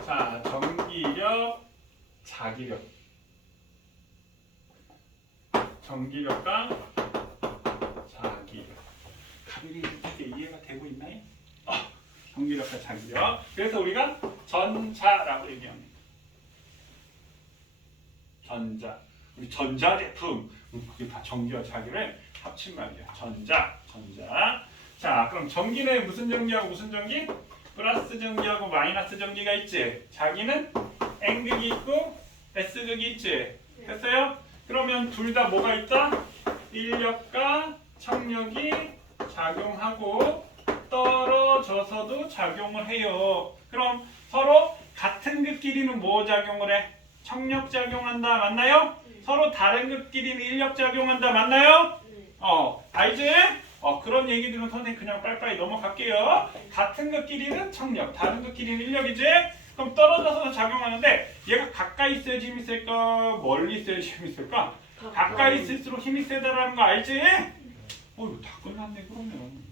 자, 전기력, 자기력. 전기력과 자기력. 가볍게 이렇게 이해가 되고 있나요? 전기력과 자기력. 그래서 우리가 전자라고 얘기합니다. 전자. 우리 전자제품. 그게 다 전기와 자기를 합친 말이야. 전자. 자, 그럼 전기는 무슨 전기하고 무슨 전기? 플러스 전기하고 마이너스 전기가 있지. 자기는 N극이 있고 S극이 있지. 됐어요? 그러면 둘 다 뭐가 있다? 인력과 청력이 작용하고 떨어져서도 작용을 해요. 그럼 서로 같은 극끼리는 뭐 작용을 해? 청력 작용한다. 맞나요? 서로 다른 극끼리는 인력 작용한다. 맞나요? 알지? 그런 얘기들은 선생님 그냥 빨리빨리 넘어갈게요. 같은 극끼리는 청력, 다른 극끼리는 인력이지? 그럼 떨어져서 작용하는데 얘가 가까이 있어야지 힘이 셀까? 멀리 있어야지 힘이 셀까? 가까이 있을수록 힘이 세다라는 거 알지? 이거 다 끝났네 그러면.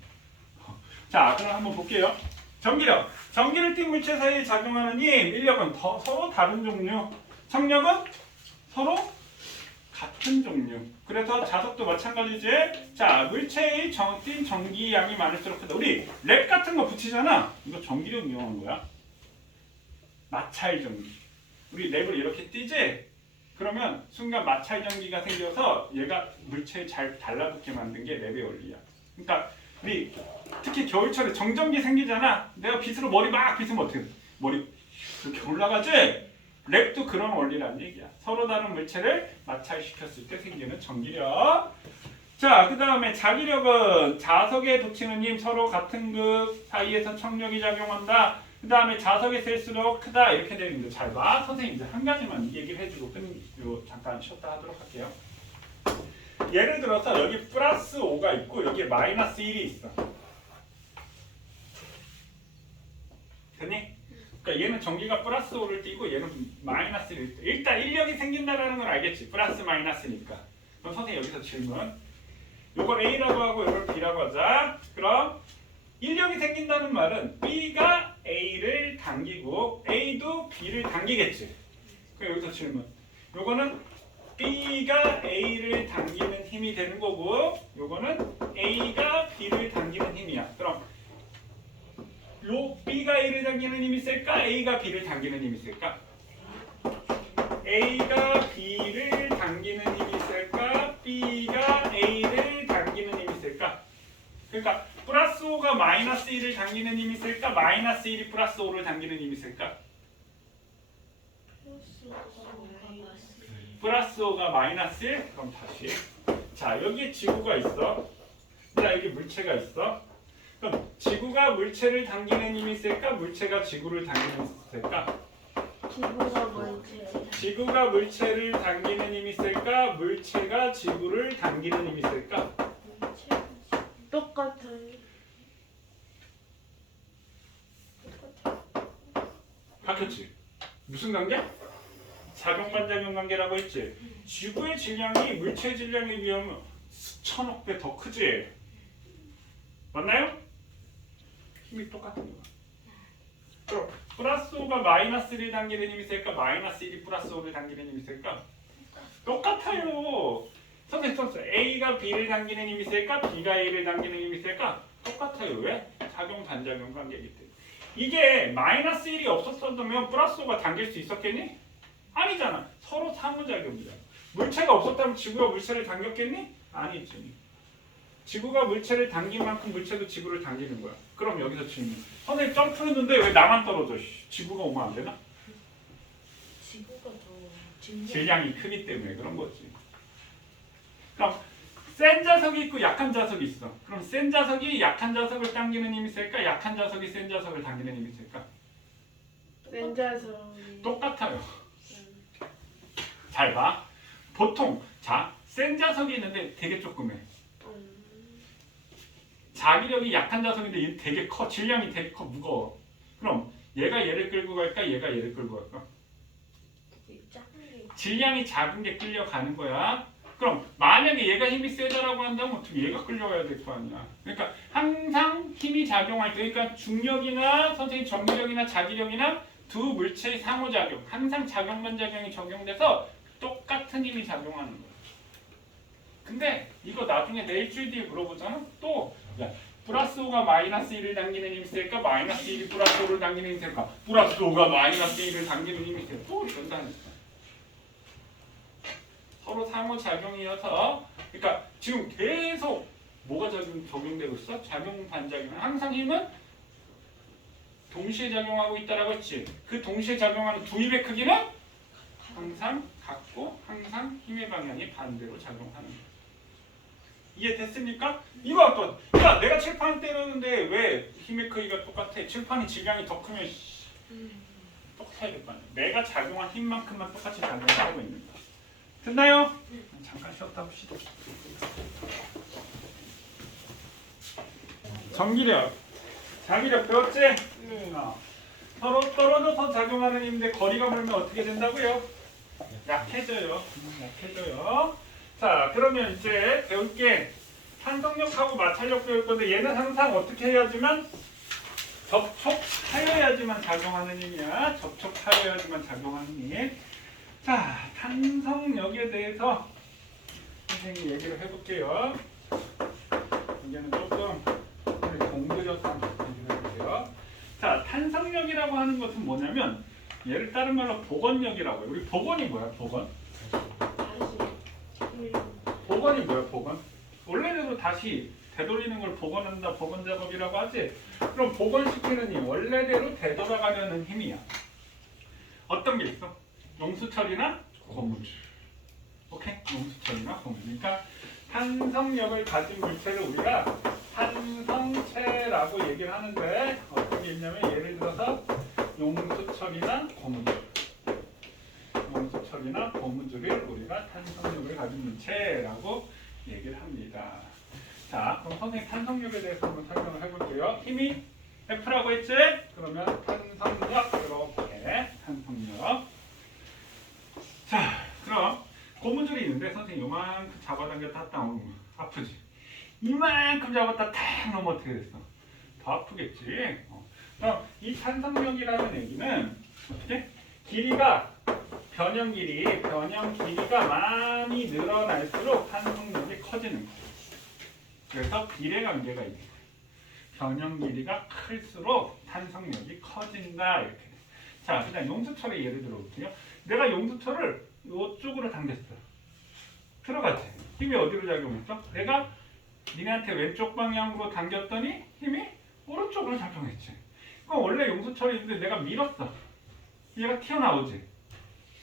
자, 그럼 한번 볼게요. 전기력. 전기를 띤 물체 사이에 작용하는 힘. 인력은 서로 다른 종류. 청력은 서로 같은 종류. 그래서 자석도 마찬가지지. 자, 물체의 띈 전기 양이 많을수록 크다. 우리 랩 같은 거 붙이잖아. 이거 전기력 이용한 거야. 마찰 전기. 우리 랩을 이렇게 띄지? 그러면 순간 마찰 전기가 생겨서 얘가 물체에 잘 달라붙게 만든 게 랩의 원리야. 그러니까 우리 특히 겨울철에 정전기 생기잖아. 내가 빗으로 머리 막 빗으면 어떻게 돼? 머리 이렇게 올라가지? 랩도 그런 원리란 얘기야. 서로 다른 물체를 마찰시켰을 때 생기는 전기력. 자, 그 다음에 자기력은 자석에 붙이는 힘 서로 같은 극 사이에서 청력이 작용한다. 그 다음에 자석에 셀수록 크다. 이렇게 되는데 잘 봐. 선생님 이제 한 가지만 이 얘기를 해주고 잠깐 쉬었다 하도록 할게요. 예를 들어서 여기 플러스 5가 있고 여기에 마이너스 1이 있어. 됐니? 그러니까 얘는 전기가 플러스 5를 띄고 얘는 마이너스 1을 띄고 일단 인력이 생긴다는 걸 알겠지. 플러스 마이너스니까. 그럼 선생님 여기서 질문. 요걸 A라고 하고 요걸 B라고 하자. 그럼 인력이 생긴다는 말은 B가 A를 당기고 A도 B를 당기겠지. 그럼 여기서 질문. 요거는 B가 A를 당기는 힘이 되는 거고 요거는 A가 B를 당기는 힘이야. 그럼 요 B가 A를 당기는 힘이 셀까? A가 B를 당기는 힘이 셀까? A가 B를 당기는 힘이 셀까? B가 A를 당기는 힘이 셀까? 그러니까 플러스 5가 마이너스 1을 당기는 힘이 셀까? 마이너스 1이 플러스 5를 당기는 힘이 셀까? 플러스 5가 마이너스 1? 그럼 다시. 자, 여기에 지구가 있어. 자, 여기 물체가 있어. 그럼 지구가 물체를 당기는 힘이 셀까? 물체가 지구를 당기는 힘이 셀까? 지구가 물체를 당기는 힘이 셀까? 물체가 지구를 당기는 힘이 셀까? 똑같아요. 바뀌었지? 무슨 관계? 작용반작용 관계라고 했지? 지구의 질량이 물체 질량에 비하면 수천억 배 더 크지? 맞나요? 힘이 똑같은 거야. 그럼 플러스 5가 마이너스 1을 당기는 힘이 셀까? 마이너스 1이 플러스 5를 당기는 힘이 셀까? 똑같아요. 선생님 A가 B를 당기는 힘이 셀까? B가 A를 당기는 힘이 셀까? 똑같아요. 왜? 작용 반작용 관계이기 때문에. 이게 마이너스 1이 없었다면 플러스 5가 당길 수 있었겠니? 아니잖아. 서로 상호작용이잖아. 물체가 없었다면 지구가 물체를 당겼겠니? 아니지. 지구가 물체를 당긴 만큼 물체도 지구를 당기는 거야. 그럼 여기서 질문. 선생님 점프했는데 왜 나만 떨어져? 지구가 오면 안 되나? 지구가 더 질량이 크기 때문에 그런 거지. 그럼 센 자석이 있고 약한 자석이 있어. 그럼 센 자석이 약한 자석을 당기는 힘이 셀까? 약한 자석이 센 자석을 당기는 힘이 셀까? 센 자석이. 똑같아요. 잘 봐. 보통 센 자석이 있는데 되게 조그매. 자기력이 약한 자석인데 얘 되게 커. 질량이 되게 커. 무거워. 그럼 얘가 얘를 끌고 갈까? 얘가 얘를 끌고 갈까? 작은 게 질량이 작은 게 끌려가는 거야. 그럼 만약에 얘가 힘이 세다라고 한다면 어떻게 얘가 끌려가야 될 거 아니야. 그러니까 항상 힘이 작용할 때, 그러니까 중력이나 선생님 정기력이나 자기력이나 두 물체의 상호작용, 항상 작용반작용이 적용돼서 똑같은 힘이 작용하는 거야. 근데 이거 나중에 내 일주일 뒤에 물어보잖아. 또 야, 플러스 5가 마이너스 1을 당기는 힘이 셀까? 마이너스 1이 플러스 5를 당기는 힘이 셀까? 플러스 5가 마이너스 1을 당기는 힘이 셀까? 또 이런다니까. 서로 상호작용이어서, 그러니까 지금 계속 뭐가 적용되고 있어? 작용 반작용. 항상 힘은 동시에 작용하고 있다라고 했지. 그 동시에 작용하는 두 힘의 크기는 항상 같고 항상 힘의 방향이 반대로 작용하는 거야. 이해됐습니까? 이거 아까 야 내가 칠판 때리는데 왜 힘의 크기가 똑같아? 칠판이 질량이 더 크면 똑같아야 될 거 아니야. 내가 작용한 힘만큼만 똑같이 작용하고 있는 거야. 됐나요? 잠깐 쉬었다 봅시다. 전기력, 자기력 배웠지? 서로 떨어져서 작용하는 힘인데 거리가 멀면 어떻게 된다고요? 약해져요. 약해져요. 자, 그러면 이제 배울 게 탄성력하고 마찰력 배울 건데 얘는 항상 어떻게 해야지만 접촉하여야지만 작용하는 힘이야. 접촉하여야지만 작용하는 힘. 자, 탄성력에 대해서 선생님이 얘기를 해볼게요. 이제는 조금 공들여서 얘기를 해볼게요. 자, 탄성력이라고 하는 것은 뭐냐면 얘를 다른 말로 복원력이라고 해요. 우리 복원이 뭐야? 복원? 복원이 뭐야? 복원? 원래대로 다시 되돌리는 걸 복원한다, 복원 작업이라고 하지. 그럼 복원시키는 힘, 원래대로 되돌아가려는 힘이야. 어떤 게 있어? 용수철이나 고무줄. 오케이? 용수철이나 고무줄. 그러니까 탄성력을 가진 물체를 우리가 탄성체라고 얘기를 하는데 어떻게 있냐면 예를 들어서 용수철이나 고무줄. 용수철이나 고무줄을 우리가 탄성력을 가진 물체라고 얘기를 합니다. 자, 그럼 선생님 탄성력에 대해서 한번 설명을 해볼게요. 힘이 F라고 했지? 그러면 탄성력 이렇게 탄성력. 자, 그럼 고무줄이 있는데 선생님 요만큼 잡아당겼다 딱 나오면 아프지? 이만큼 잡았다 탁 넘어 어떻게 됐어? 더 아프겠지? 그럼 이 탄성력이라는 얘기는 어떻게? 길이가 변형 길이가 많이 늘어날수록 탄성력이 커지는 거예요. 그래서 비례관계가 있는 거예요. 변형 길이가 클수록 탄성력이 커진다 이렇게. 자, 그다음 용수철의 예를 들어볼게요. 내가 용수철을 이쪽으로 당겼어. 들어갔지. 힘이 어디로 작용했어? 내가 니네한테 왼쪽 방향으로 당겼더니 힘이 오른쪽으로 작용했지. 그럼 원래 용수철이 있는데 내가 밀었어. 얘가 튀어나오지.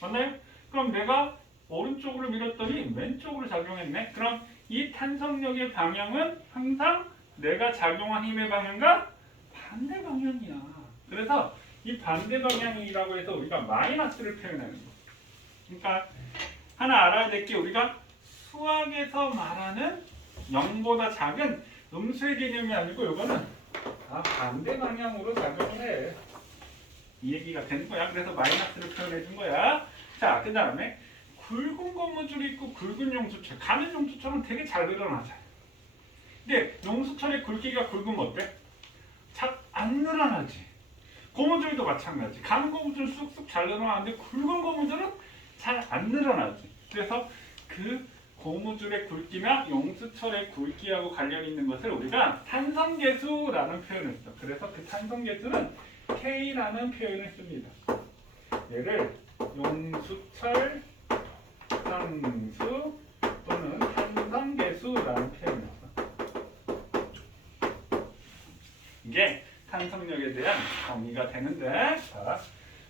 맞나요? 그럼 내가 오른쪽으로 밀었더니 왼쪽으로 작용했네. 그럼 이 탄성력의 방향은 항상 내가 작용한 힘의 방향과 반대 방향이야. 그래서 이 반대 방향이라고 해서 우리가 마이너스를 표현하는 거야. 그러니까 하나 알아야 될 게 우리가 수학에서 말하는 0보다 작은 음수의 개념이 아니고 이거는 반대 방향으로 작용을 해. 이 얘기가 되는 거야. 그래서 마이너스를 표현해 준 거야. 자, 그 다음에 굵은 고무줄이 있고 굵은 용수철. 가는 용수철은 되게 잘 늘어나잖아. 근데 용수철의 굵기가 굵으면 어때? 잘 안 늘어나지. 고무줄도 마찬가지. 가는 고무줄 쑥쑥 잘 늘어나는데 굵은 고무줄은 잘 안 늘어나지. 그래서 그 고무줄의 굵기나 용수철의 굵기하고 관련 있는 것을 우리가 탄성계수라는 표현을 써. 그래서 그 탄성계수는 K라는 표현을 씁니다. 얘를 용수철 상수 또는 탄성계수라는 표현을 써. 이게 탄성력에 대한 정의가 되는데, 자,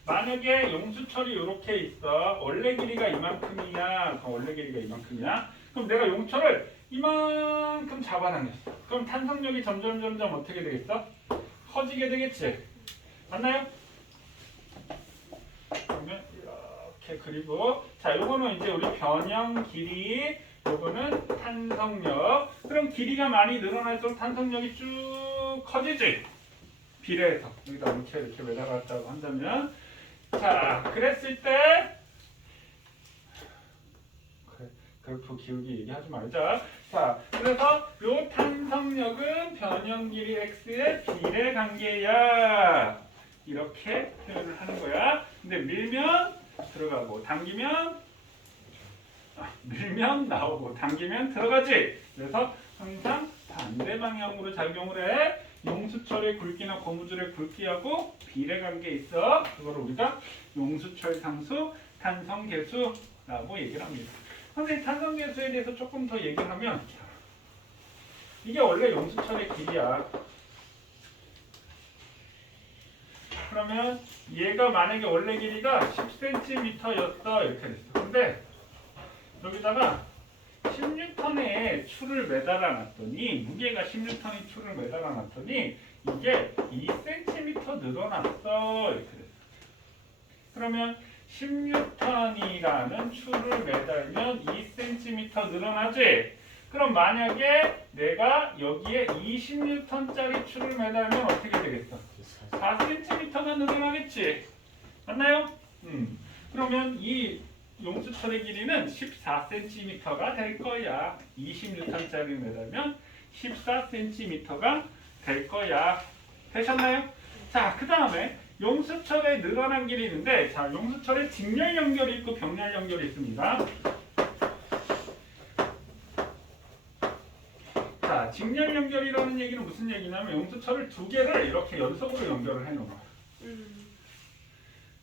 만약에 용수철이 이렇게 있어. 원래 길이가 이만큼이야. 원래 길이가 이만큼이야. 그럼 내가 용철을 이만큼 잡아당겼어. 그럼 탄성력이 점점 어떻게 되겠어? 커지게 되겠지. 맞나요? 그러면 이렇게 그리고 자, 요거는 이제 우리 변형 길이, 요거는 탄성력. 그럼 길이가 많이 늘어날수록 탄성력이 쭉 커지지. 비례해서 여기다 이렇게 매달았다고 한다면, 자, 그랬을 때 그래프 기울기 얘기하지 말자. 자, 그래서 요 탄성력은 변형 길이 x의 비례 관계야. 이렇게 표현을 하는 거야. 근데 밀면 들어가고 당기면 밀면 나오고 당기면 들어가지. 그래서 항상 반대 방향으로 작용을 해. 용수철의 굵기나 고무줄의 굵기하고 비례 관계 있어. 그걸 우리가 용수철 상수, 탄성계수라고 얘기를 합니다. 선생님, 탄성계수에 대해서 조금 더 얘기를 하면, 이게 원래 용수철의 길이야. 그러면 얘가 만약에 원래 길이가 10cm였어 이렇게 됐어. 근데 여기다가 10N의 추를 매달아 놨더니, 무게가 10N의 추를 매달아 놨더니 이게 2cm 늘어났어 이렇게 됐어. 그러면 10N이라는 추를 매달면 2cm 늘어나지. 그럼 만약에 내가 여기에 20N짜리 추를 매달면 어떻게 되겠어? 4cm가 늘어나겠지. 맞나요? 그러면 이 용수철의 길이는 14cm가 될 거야. 20N짜리 매달면 14cm가 될 거야. 되셨나요? 자, 그 다음에 용수철의 늘어난 길이 있는데, 자, 용수철에 직렬 연결이 있고 병렬 연결이 있습니다. 자, 직렬 연결이라는 얘기는 무슨 얘기냐면 용수철을 두 개를 이렇게 연속으로 연결을 해놓은 거야.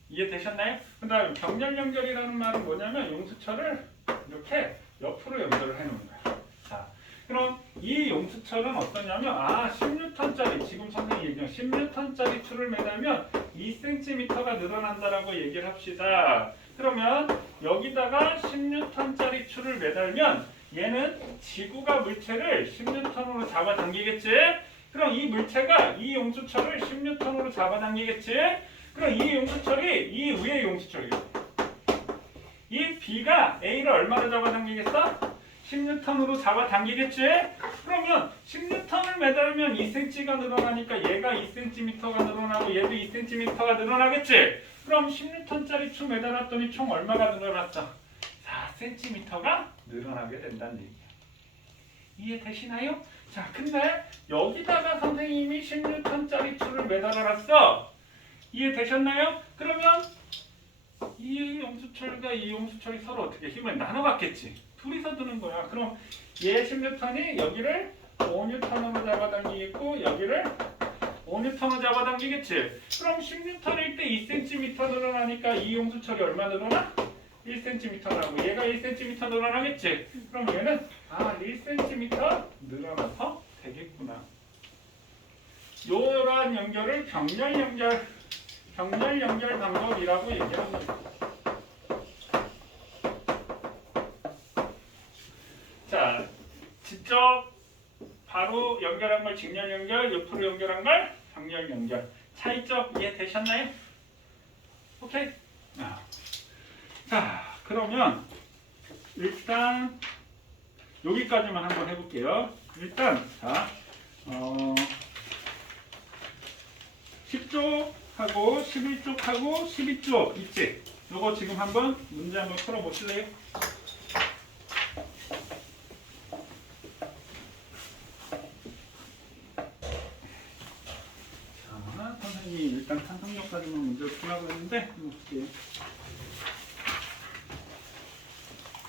이해되셨나요? 그 다음에 병렬 연결이라는 말은 뭐냐면 용수철을 이렇게 옆으로 연결을 해놓은 거야. 자, 그럼 이 용수철은 어떠냐면, 10N짜리, 지금 선생님이 얘기한 10N짜리 추를 매달면 2cm가 늘어난다라고 얘기를 합시다. 그러면 여기다가 10N짜리 추를 매달면 얘는 지구가 물체를 10N으로 잡아당기겠지? 그럼 이 물체가 이 용수철을 10N으로 잡아당기겠지? 그럼 이 용수철이 이 위에 용수철이 이 B가 A를 얼마로 잡아당기겠어? 10N으로 잡아당기겠지? 그러면 10N을 매달면 2cm가 늘어나니까 얘가 2cm가 늘어나고 얘도 2cm가 늘어나겠지? 그럼 10N짜리 추 매달았더니 총 얼마가 늘어났어? 4cm가 늘어나게 된다는 얘기야. 이해되시나요? 자, 근데 여기다가 선생님이 10N짜리 추를 매달아놨어. 이해되셨나요? 그러면 이 용수철과 이 용수철이 서로 어떻게 힘을 나눠갖겠지. 둘이서 드는 거야. 그럼 얘 10N이 여기를 5N으로 잡아당기겠고 여기를 5N으로 잡아당기겠지. 그럼 10N일 때 2cm 늘어나니까 이 용수철이 얼마 늘어나? 1cm라고. 얘가 1cm 늘어나겠지. 그럼 얘는 1cm 늘어나서 되겠구나. 이러한 연결을 병렬 연결 방법이라고 얘기합니다. 자, 직접 바로 연결한 걸 직렬 연결, 옆으로 연결한 걸 병렬 연결. 차이점 이해되셨나요? 오케이? 자, 그러면 일단 여기까지만 한번 해볼게요. 일단 자, 10쪽하고 11쪽하고 12쪽 있지? 요거 지금 한번 문제 한번 풀어보실래요? 자, 선생님이 일단 탄성력 여기까지만 먼저 주려고 했는데 이렇게.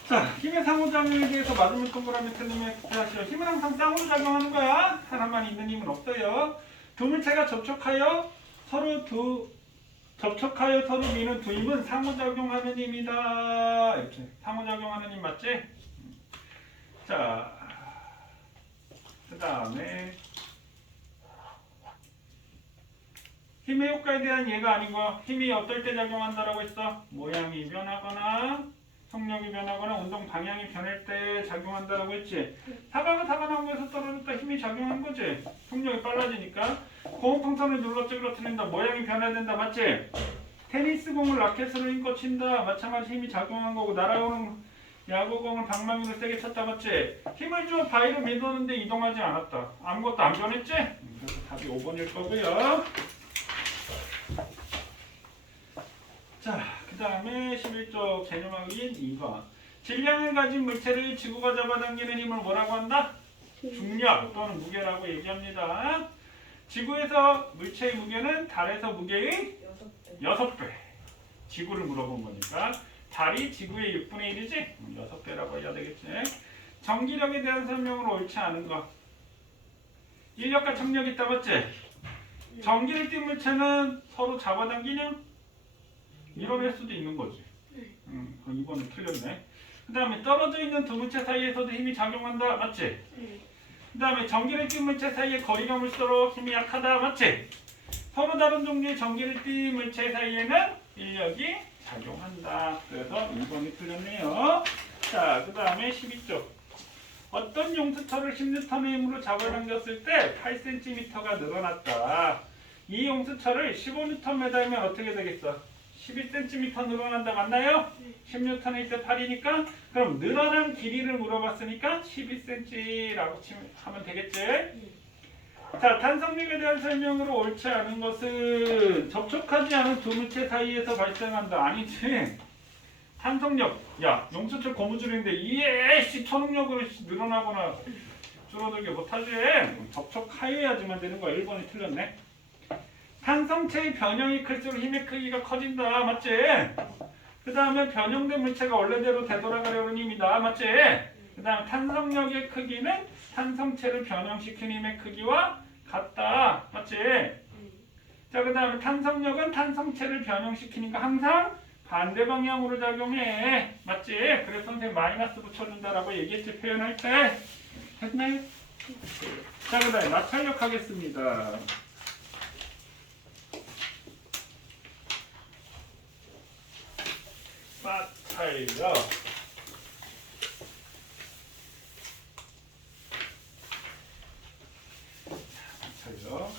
자, 힘의 상호작용에 대해서 맞으면 동그라미 틀리면 하시오. 힘은 항상 쌍으로 작용하는 거야. 하나만 있는 힘은 없어요. 두 물체가 접촉하여 서로 미는 두 힘은 상호작용하는 힘이다. 이렇게 상호작용하는 힘 맞지? 자, 그 다음에 힘의 효과에 대한 예가 아닌 거. 힘이 어떨 때 작용한다라고 했어? 모양이 변하거나 속력이 변하거나 운동 방향이 변할 때 작용한다라고 했지. 사각은 사각나무에서 떨어졌다 힘이 작용한 거지. 속력이 빨라지니까. 고온풍선을 눌렀지 그렇다는다 모양이 변해야 된다 맞지? 테니스 공을 라켓으로 힘껏 친다 마찬가지 힘이 작용한 거고 날아오는 야구공을 방망이로 세게 쳤다 맞지? 힘을 줘 바위로 밀었는데 이동하지 않았다. 아무것도 안 변했지? 그래서 답이 5번일 거고요. 자, 그 다음에 11쪽 개념학인 2번. 질량을 가진 물체를 지구가 잡아당기는 힘을 뭐라고 한다? 중력 또는 무게라고 얘기합니다. 지구에서 물체의 무게는 달에서 무게의 6배. 지구를 물어본 거니까. 달이 지구의 6분의 1이지? 6배라고 해야 되겠지. 전기력에 대한 설명으로 옳지 않은 거. 인력과 trọng力 있다 맞지? 전기를 띈 물체는 서로 잡아당기냐? 밀어낼 수도 있는 거지. 그럼 이거는 틀렸네. 그 다음에 떨어져 있는 두 물체 사이에서도 힘이 작용한다. 맞지? 그 다음에 전기를 띈 물체 사이에 거리가 멀수록 힘이 약하다. 맞지? 서로 다른 종류의 전기를 띈 물체 사이에는 인력이 작용한다. 그래서 2번이 틀렸네요. 자, 그 다음에 12쪽. 어떤 용수철을 10N의 힘으로 잡아당겼을 때 8cm가 늘어났다. 이 용수철을 15N 매달면 어떻게 되겠어? 12cm 늘어난다 맞나요? 10N에 있어 8이니까 그럼 늘어난 길이를 물어봤으니까 12cm라고 하면 되겠지? 자, 탄성력에 대한 설명으로 옳지 않은 것은 접촉하지 않은 두 물체 사이에서 발생한다. 아니지. 탄성력, 야 용수철 고무줄인데 이에씨 초능력으로 늘어나거나 줄어들게 못하지. 접촉하여야지만 되는 거야. 1번이 틀렸네. 탄성체의 변형이 클수록 힘의 크기가 커진다. 맞지? 그 다음에 변형된 물체가 원래대로 되돌아가려는 힘이다. 맞지? 그 다음에 탄성력의 크기는 탄성체를 변형시키는 힘의 크기와 같다. 맞지? 자, 그 다음에 탄성력은 탄성체를 변형시키니까 항상 반대 방향으로 작용해. 맞지? 그래서 선생님 마이너스 붙여준다라고 얘기했지. 표현할 때. 됐나요? 자, 그 다음에 마찰력 하겠습니다. 마찰력. 마찰력.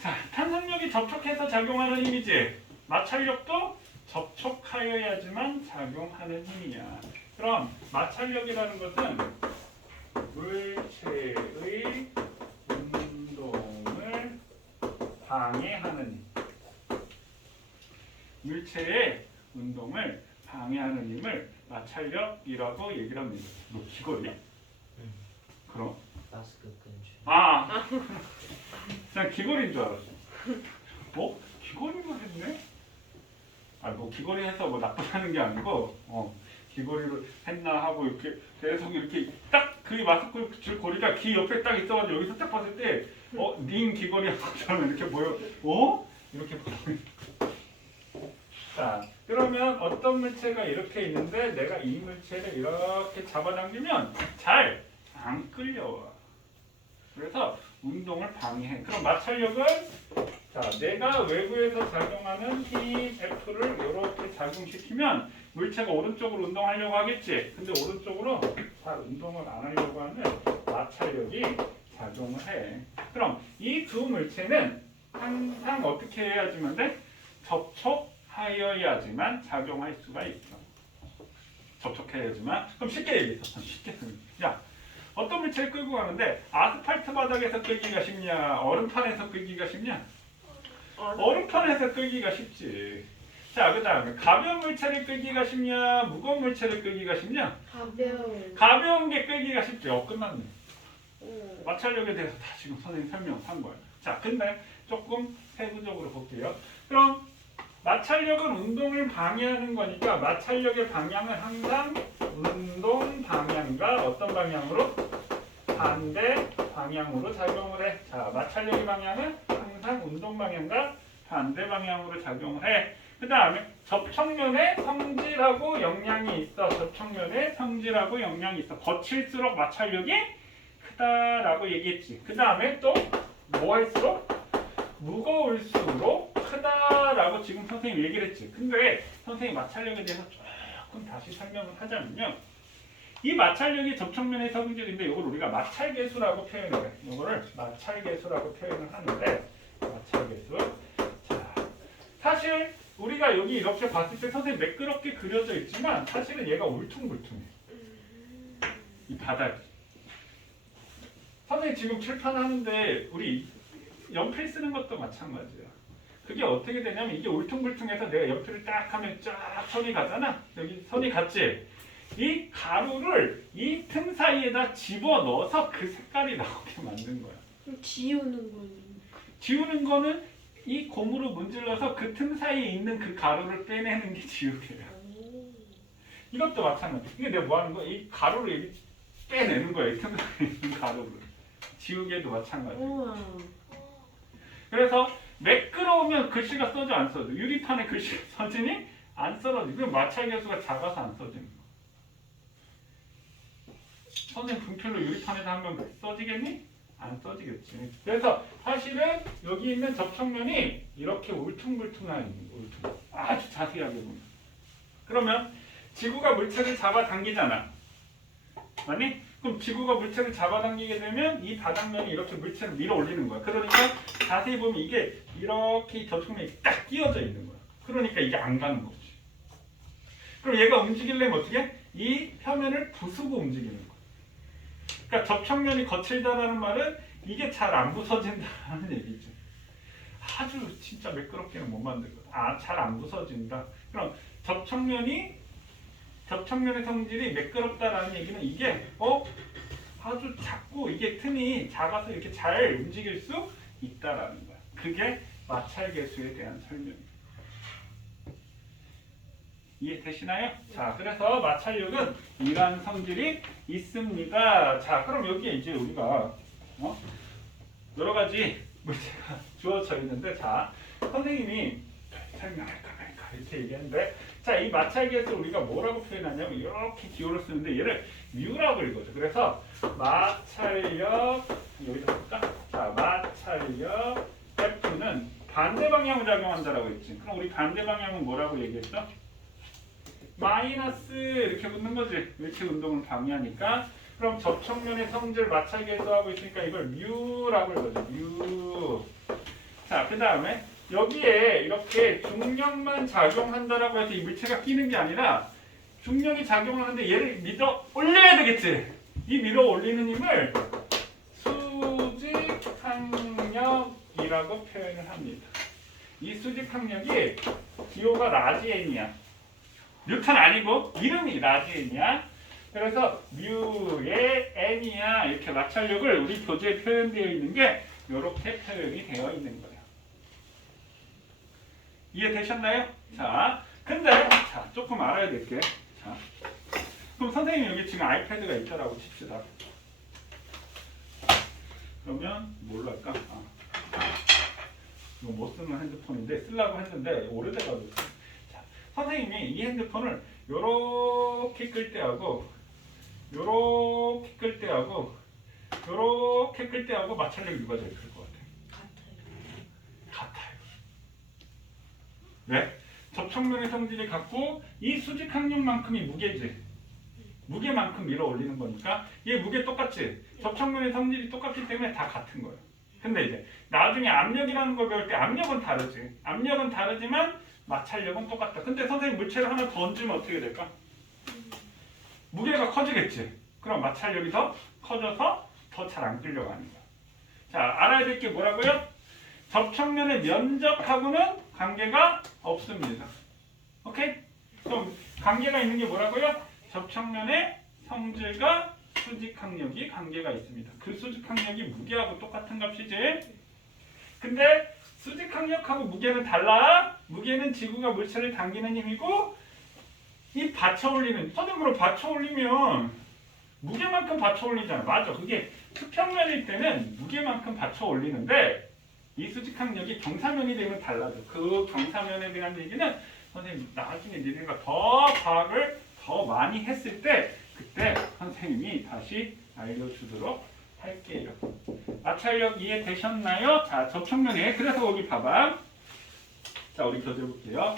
자, 탄성력이 접촉해서 작용하는 힘이지. 마찰력도 접촉하여야지만 작용하는 힘이야. 그럼 마찰력이라는 것은 물체의 운동을 방해하는 힘. 물체의 운동을 방해하는 힘을 마찰력이라고 얘기를 합니다. 너 귀걸이야? 그럼? 마스크 근처. 아! 그냥 귀걸이인 줄 알았어. 어? 귀걸이로 했네? 아, 뭐 귀걸이 해서 뭐 나쁘다는 게 아니고, 귀걸이를 했나 하고 이렇게 계속 이렇게 딱 그 마스크 줄 고리가 귀 옆에 딱 있어가지고 여기서 딱 봤을 때, 닌 귀걸이하고 저는 이렇게 보여, 이렇게 보여. 자, 그러면 어떤 물체가 이렇게 있는데 내가 이 물체를 이렇게 잡아당기면 잘 안 끌려와. 그래서 운동을 방해해. 그럼 마찰력은 자, 내가 외부에서 작용하는 힘 F를 이렇게 작용시키면 물체가 오른쪽으로 운동하려고 하겠지. 근데 오른쪽으로 잘 운동을 안 하려고 하는 마찰력이 작용을 해. 그럼 이 두 물체는 항상 어떻게 해야지만 돼? 접촉하여야지만 작용할 수가 있어. 접촉해야지만. 그럼 쉽게 얘기해서 쉽게 야, 어떤 물체를 끌고 가는데 아스팔트 바닥에서 끌기가 쉽냐? 얼음판에서 끌기가 쉽냐? 얼음판에서 끌기가 쉽지. 자, 그 다음에 가벼운 물체를 끌기가 쉽냐, 무거운 물체를 끌기가 쉽냐? 가벼운. 가벼운 게 끌기가 쉽죠. 끝났네. 응. 마찰력에 대해서 다 지금 선생님 설명한 거예요. 자, 근데 조금 세부적으로 볼게요. 그럼 마찰력은 운동을 방해하는 거니까 마찰력의 방향은 항상 운동 방향과 어떤 방향으로? 반대 방향으로 작용을 해. 자, 마찰력의 방향은 항상 운동 방향과 반대 방향으로 작용을 해. 그 다음에 접촉면에 성질하고 영향이 있어. 접촉면에 성질하고 영향이 있어. 거칠수록 마찰력이 크다라고 얘기했지. 그 다음에 또 뭐 할수록? 무거울수록 크다라고 지금 선생님이 얘기를 했지. 근데 선생님 마찰력에 대해서 조금 다시 설명을 하자면요. 이 마찰력이 접촉면의 성질인데 이걸 우리가 마찰계수라고 표현을 해. 이거를 마찰계수라고 표현을 하는데 마찰계수. 자, 사실 우리가 여기 이렇게 봤을 때 선생님 매끄럽게 그려져 있지만 사실은 얘가 울퉁불퉁해. 이 바닥이. 선생님 지금 칠판하는데 우리 연필 쓰는 것도 마찬가지야. 그게 어떻게 되냐면 이게 울퉁불퉁해서 내가 연필을 딱 하면 쫙 선이 가잖아. 여기 선이 갔지? 이 가루를 이 틈 사이에다 집어넣어서 그 색깔이 나오게 만든 거야. 그럼 지우는 거는. 지우는 거는 이 고무로 문질러서 그 틈 사이에 있는 그 가루를 빼내는 게 지우개야. 이것도 마찬가지. 이게 내가 뭐 하는 거야? 이 가루를 여기 빼내는 거야. 이 틈 사이에 있는 가루를. 지우개도 마찬가지. 우와. 그래서 매끄러우면 글씨가 써져 안 써져? 유리판에 글씨가 써지니? 안 써져. 그럼 마찰계수가 작아서 안 써지는 거야. 선생님 분필로 유리판에다 하면 써지겠니? 안 써지겠지. 그래서 사실은 여기 있는 접촉면이 이렇게 울퉁불퉁한 울퉁. 아주 자세하게 보면. 그러면 지구가 물체를 잡아당기잖아. 맞니? 그럼 지구가 물체를 잡아당기게 되면 이 바닥면이 이렇게 물체를 밀어 올리는 거야. 그러니까 자세히 보면 이게 이렇게 접촉면이 딱 끼어져 있는 거야. 그러니까 이게 안 가는 거지. 그럼 얘가 움직이려면 어떻게? 이 표면을 부수고 움직이는 거야. 그러니까 접촉면이 거칠다라는 말은 이게 잘 안 부서진다는 얘기죠. 아주 진짜 매끄럽게는 못 만들거든. 잘 안 부서진다. 그럼 접촉면의 성질이 매끄럽다라는 얘기는 이게 아주 작고 이게 틈이 작아서 이렇게 잘 움직일 수 있다라는 거야. 그게 마찰계수에 대한 설명입니다. 이해되시나요? 자, 그래서 마찰력은 이러한 성질이 있습니다. 자, 그럼 여기에 이제 우리가 여러 가지 문제가 주어져 있는데, 자, 선생님이 설명할까 말까 이렇게 얘기했는데, 자, 이 마찰계수를 우리가 뭐라고 표현하냐면 이렇게 기호를 쓰는데 얘를 U라고 읽어줘. 그래서 마찰력 여기다 볼까? 자, 마찰력 F는 반대 방향으로 작용한다라고 했지. 그럼 우리 반대 방향은 뭐라고 얘기했죠? 마이너스 이렇게 붙는 거지. 이렇게 운동을 방해하니까. 그럼 접촉면의 성질 마찰계수하고 있으니까 이걸 뮤라고 읽어줘. 뮤. 자, 그 다음에 여기에 이렇게 중력만 작용한다라고 해서 이 물체가 끼는 게 아니라 중력이 작용하는데 얘를 밀어 올려야 되겠지. 이 밀어 올리는 힘을 수직항력이라고 표현을 합니다. 이 수직항력이 기호가 라지 n이야. 뉴턴 아니고 이름이 라지 n이야. 그래서 뮤의 n이야. 이렇게 마찰력을 우리 교재에 표현되어 있는 게 이렇게 표현이 되어 있는 거예요. 이해되셨나요? 자, 근데 자, 조금 알아야 될 게, 자, 그럼 선생님 여기 지금 아이패드가 있다라고 칩시다. 그러면 뭘로 할까? 이거 못 쓰는 핸드폰인데 쓰려고 했는데 오래돼가지고. 자, 선생님이 이 핸드폰을 요렇게 끌 때하고 요렇게 끌 때하고 요렇게 끌 때하고 마찰력이 누가 제일 클 것 같아요? 같아요. 왜? 접촉면의 성질이 같고 이 수직항력만큼이 무게지. 무게만큼 밀어 올리는 거니까 얘 무게 똑같지. 접촉면의 성질이 똑같기 때문에 다 같은 거예요. 근데 이제 나중에 압력이라는 걸 배울 때 압력은 다르지. 압력은 다르지만 마찰력은 똑같다. 근데 선생님 물체를 하나 더 얹으면 어떻게 될까? 무게가 커지겠지. 그럼 마찰력이 더 커져서 더 잘 안 끌려가는 거야. 자, 알아야 될 게 뭐라고요? 접촉면의 면적하고는 관계가 없습니다. 오케이? 그럼 관계가 있는 게 뭐라고요? 접촉면의 성질과 수직항력이 관계가 있습니다. 그 수직항력이 무게하고 똑같은 값이지. 근데 수직항력하고 무게는 달라. 무게는 지구가 물체를 당기는 힘이고 이 받쳐 올리는 손으로 받쳐 올리면 무게만큼 받쳐 올리잖아. 맞아. 그게 수평면일 때는 무게만큼 받쳐 올리는데 이 수직항력이 경사면이 되면 달라져. 그 경사면에 대한 얘기는 선생님 나중에 니네가 더 과학을 더 많이 했을 때 그때 선생님이 다시 알려주도록 할게요. 마찰력 이해되셨나요? 자, 접촉면에 그래서 거기 봐봐. 자, 우리 교재 볼게요.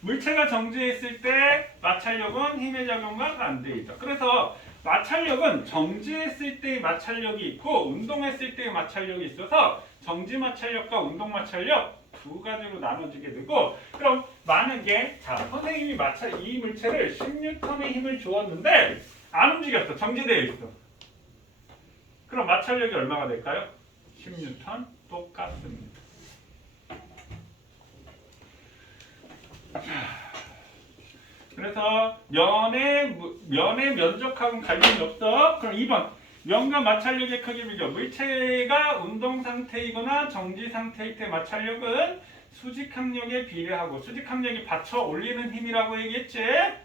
물체가 정지해 있을 때 마찰력은 힘의 작용과 반대에 있다. 그래서 마찰력은 정지했을 때의 마찰력이 있고 운동했을 때의 마찰력이 있어서 정지 마찰력과 운동 마찰력 두 가지로 나눠지게 되고 그럼 만약에 자 선생님이 이 물체를 10N의 힘을 주었는데 안 움직였어. 정지되어 있어. 그럼 마찰력이 얼마가 될까요? 10N 똑같습니다. 그래서 면의 면적하고는 관련이 없어. 그럼 2번 면과 마찰력의 크기 비교. 물체가 운동 상태이거나 정지 상태일 때 마찰력은 수직항력에 비례하고 수직항력이 받쳐 올리는 힘이라고 얘기했지.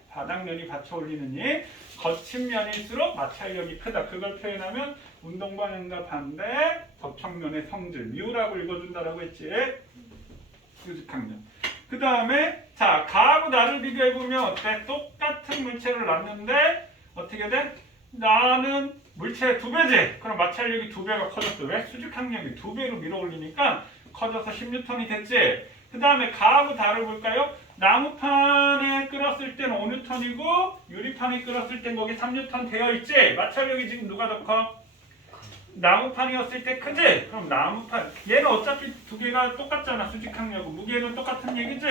바닥면이 받쳐 올리는 힘. 거친 면일수록 마찰력이 크다. 그걸 표현하면 운동 방향과 반대 접촉면의 성질 뮤라고 읽어준다라고 했지. 수직항력. 그 다음에 자 가하고 나를 비교해보면 어때? 똑같은 물체를 놨는데 어떻게 돼? 나는 물체의 2배지. 그럼 마찰력이 2배가 커졌어. 왜? 수직항력이 2배로 밀어올리니까 커져서 10N이 됐지. 그 다음에 가하고 다를 볼까요? 나무판에 끌었을 때는 5N이고 유리판에 끌었을 땐 거기 3N 되어 있지. 마찰력이 지금 누가 더 커? 나무판이었을 때 크지? 그럼 나무판 얘는 어차피 두 개가 똑같잖아. 수직항력은 무게는 똑같은 얘기지?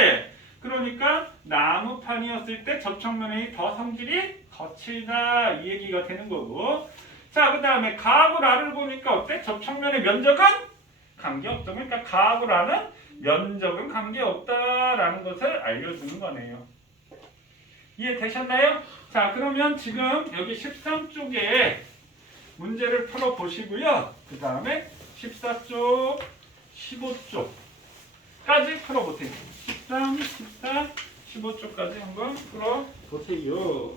그러니까 나무판이었을 때 접촉면이 더 성질이 거칠다 이 얘기가 되는 거고 자 그 다음에 가하고 라를 보니까 어때? 접촉면의 면적은 관계없죠. 그러니까 가하고 라는 면적은 관계없다라는 것을 알려주는 거네요. 이해되셨나요? 자 그러면 지금 여기 13쪽에 문제를 풀어보시고요. 그 다음에 14쪽, 15쪽까지 풀어보세요. 13, 14, 15쪽까지 한번 풀어보세요.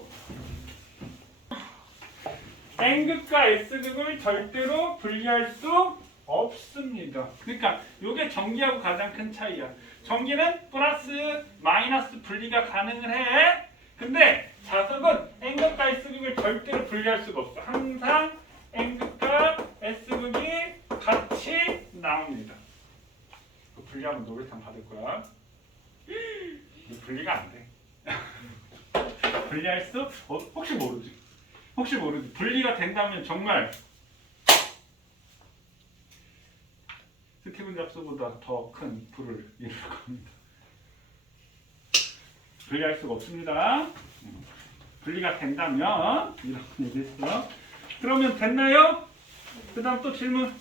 N극과 S극을 절대로 분리할 수 없습니다. 그러니까 이게 전기하고 가장 큰 차이야. 전기는 플러스, 마이너스 분리가 가능을 해. 근데 자석은 N극과 S극을 절대로 분리할 수가 없어. 항상 N극과 S극이 같이 나옵니다. 분리하면 노벨상 받을 거야. 분리가 안 돼. 분리할 수 혹시 모르지. 혹시 모르지. 분리가 된다면 정말 스티븐 잡스보다 더 큰 부를 이룰 겁니다. 분리할 수가 없습니다. 분리가 된다면 이런 얘기했어. 그러면 됐나요? 그 다음 또 질문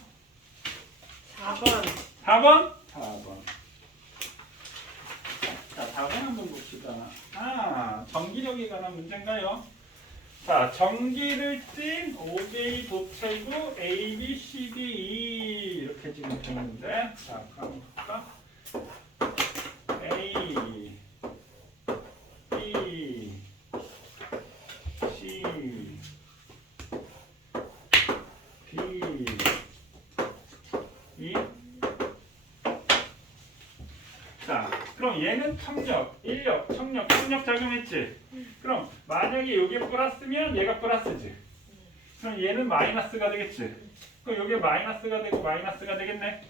4번. 4번? 4번. 자, 4번 한번 봅시다. 전기력에 관한 문제인가요? 자, 전기를 띤 5개의 도체구 A, B, C, D, E 이렇게 지금 되는데 자, 한번 볼까? A, B, C, D, E 자, 그럼 얘는 청력, 인력, 청력, 충력 작용했지? 그럼 만약에 이게 플러스면 얘가 플러스지? 그럼 얘는 마이너스가 되겠지? 그럼 이게 마이너스가 되고 마이너스가 되겠네?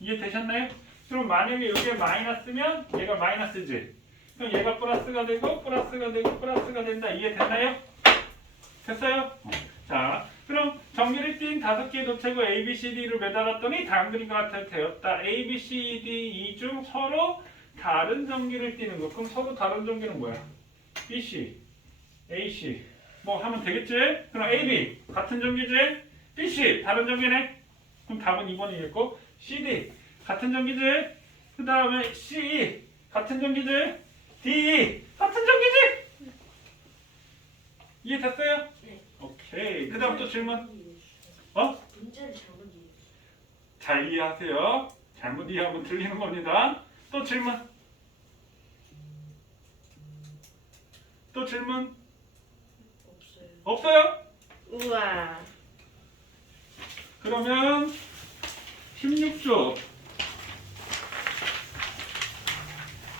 이해되셨나요? 그럼 만약에 이게 마이너스면 얘가 마이너스지? 그럼 얘가 플러스가 되고 플러스가 되고 플러스가 된다. 이해됐나요? 됐어요? 자, 그럼 전기를 띤 5개의 도체구 A, B, C, D를 매달았더니 다음 그림과 같이 되었다. A, B, C, D, E 중 서로 다른 전기를 띠는 거. 그럼 서로 다른 전기는 뭐야? B, C, A, C 뭐 하면 되겠지? 그럼 A, B 같은 전기지? B, C 다른 전기네? 그럼 답은 2번이겠고 C, D 같은 전기지? 그 다음에 C, E 같은 전기지? D. 같은 쪽이지? 이해됐어요? 네. 오케이. 그 다음 또 질문. 어? 문제를 잘못 이해했어요. 잘 이해하세요. 잘못 이해하면 틀리는 겁니다. 또 질문. 또 질문. 없어요. 없어요? 우와. 그러면 16조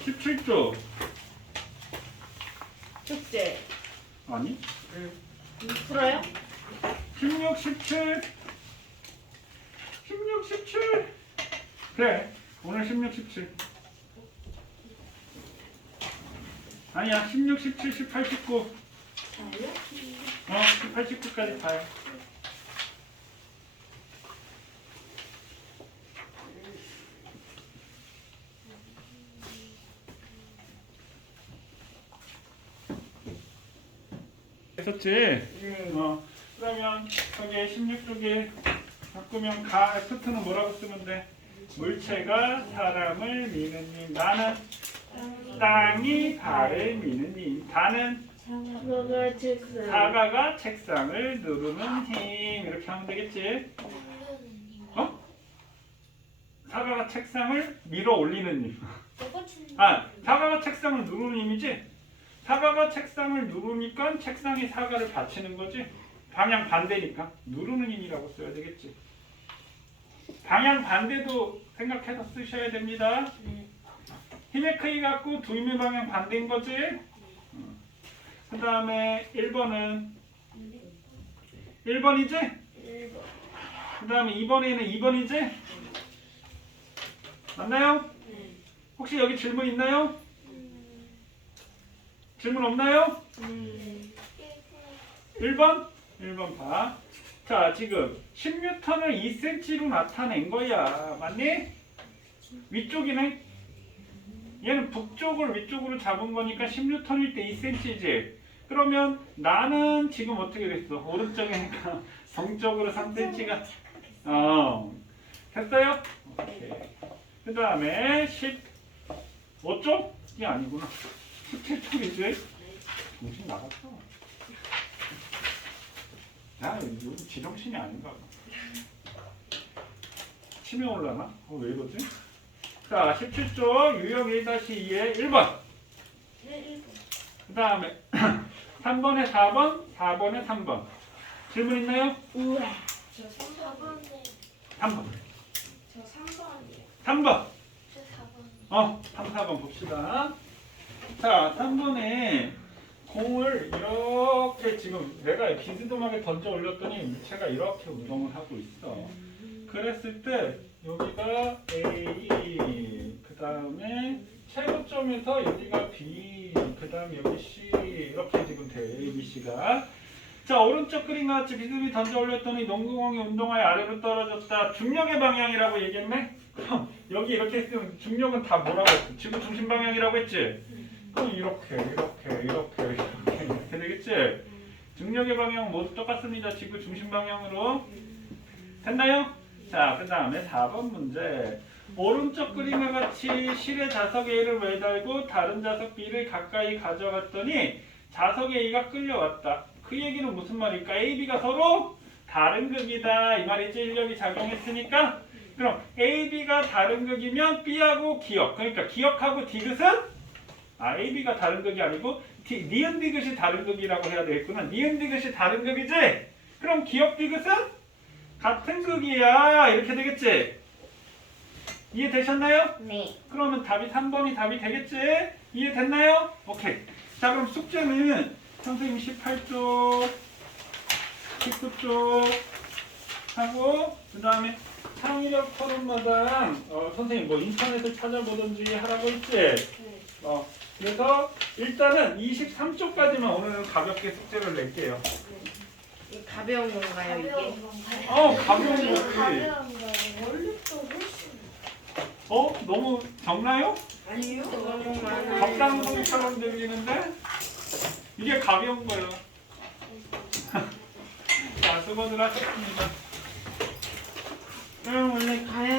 17조 숙제. 아니 풀어요? 16, 17 16, 17 그래 오늘 16, 17 아니야 16, 17, 18, 19 자요? 18, 19까지 봐요. 했었지? 네. 그러면 여기 16쪽에 바꾸면 가 F트는 뭐라고 쓰면 돼? 물체가 사람을 미는 님. 나는 땅이 발을 미는 님. 다는 사과가 책상. 사과가 책상을 누르는 힘. 이렇게 하면 되겠지? 어? 사과가 책상을 밀어 올리는 힘. 사과가 책상을 누르는 힘이지? 사과가 책상을 누르니까 책상이 사과를 받치는 거지? 방향 반대니까 누르는 힘이라고 써야 되겠지? 방향 반대도 생각해서 쓰셔야 됩니다. 힘의 크기 갖고 두 힘의 방향 반대인 거지? 그 다음에 1번은 1번이지? 그 다음에 2번에는 2번이지? 맞나요? 혹시 여기 질문 있나요? 질문 없나요? 1번? 1번 봐. 자, 지금 10N을 2cm로 나타낸 거야. 맞니? 위쪽이네. 얘는 북쪽을 위쪽으로 잡은 거니까 10N일 때 2cm지. 그러면 나는 지금 어떻게 됐어? 오른쪽이니까 정적으로 3cm가 됐어요? 오케이. 그 다음에 15쪽? 이게 아니구나. 17쪽이지? 정신 나갔어. 야, 요즘 지정신이 아닌가 봐. 치매 올라나? 왜 이러지? 자, 17쪽 유형 1-2의 1번. 그 다음에 3번에 4번, 4번에 3번. 질문 있나요? 우와. 저 3번에 3번. 저 3번이에요. 3번. 저 4번. 3, 4번 봅시다. 자, 3번에 공을 이렇게 지금 내가 비스듬하게 던져 올렸더니 물체가 이렇게 운동을 하고 있어. 그랬을 때 여기가 A, 그 다음에 최고점에서 여기가 B, 그 다음 여기 C 이렇게 지금 돼. A, B, C가. 자, 오른쪽 그림과 같이 비스듬히 던져 올렸더니 농구공이 운동하여 아래로 떨어졌다. 중력의 방향이라고 얘기했네? 그럼 여기 이렇게 했으면 중력은 다 뭐라고 했어? 지구 중심 방향이라고 했지? 그럼 이렇게 되겠지? 중력의 방향 모두 똑같습니다. 지구 중심 방향으로. 됐나요? 자, 그 다음에 4번 문제. 오른쪽 그림과 같이 실의 자석 A를 매달고 다른 자석 B를 가까이 가져갔더니 자석 A가 끌려왔다. 그 얘기는 무슨 말일까? A, B가 서로 다른 극이다. 이 말이지. 인력이 작용했으니까. 그럼 A, B가 다른 극이면 B하고 기억. 그러니까 기억하고 디귿은 A, B가 다른 극이 아니고 니은 디귿이 다른 극이라고 해야 되겠구나. 니은 디귿이 다른 극이지? 그럼 기억 디귿은 같은 극이야. 이렇게 되겠지? 이해되셨나요? 네. 그러면 답이 3번이 답이 되겠지? 이해됐나요? 오케이. 자, 그럼 숙제는 선생님 18쪽, 19쪽 하고 그 다음에 창의력 토론마당 선생님 뭐 인터넷을 찾아보든지 하라고 했지? 그래서 일단은 23쪽까지만 오늘은 가볍게 숙제를 낼게요. 이거 가벼운 건가요, 이게? 가벼운 건가요? 가벼운 거지. 가벼운 거 원래부터 훨씬 너무 적나요? 아니요? 너무 많아요. 적당성처럼 들리는데 이게 가벼운 거예요. 자, 수고들 하셨습니다. 그럼 원래 가야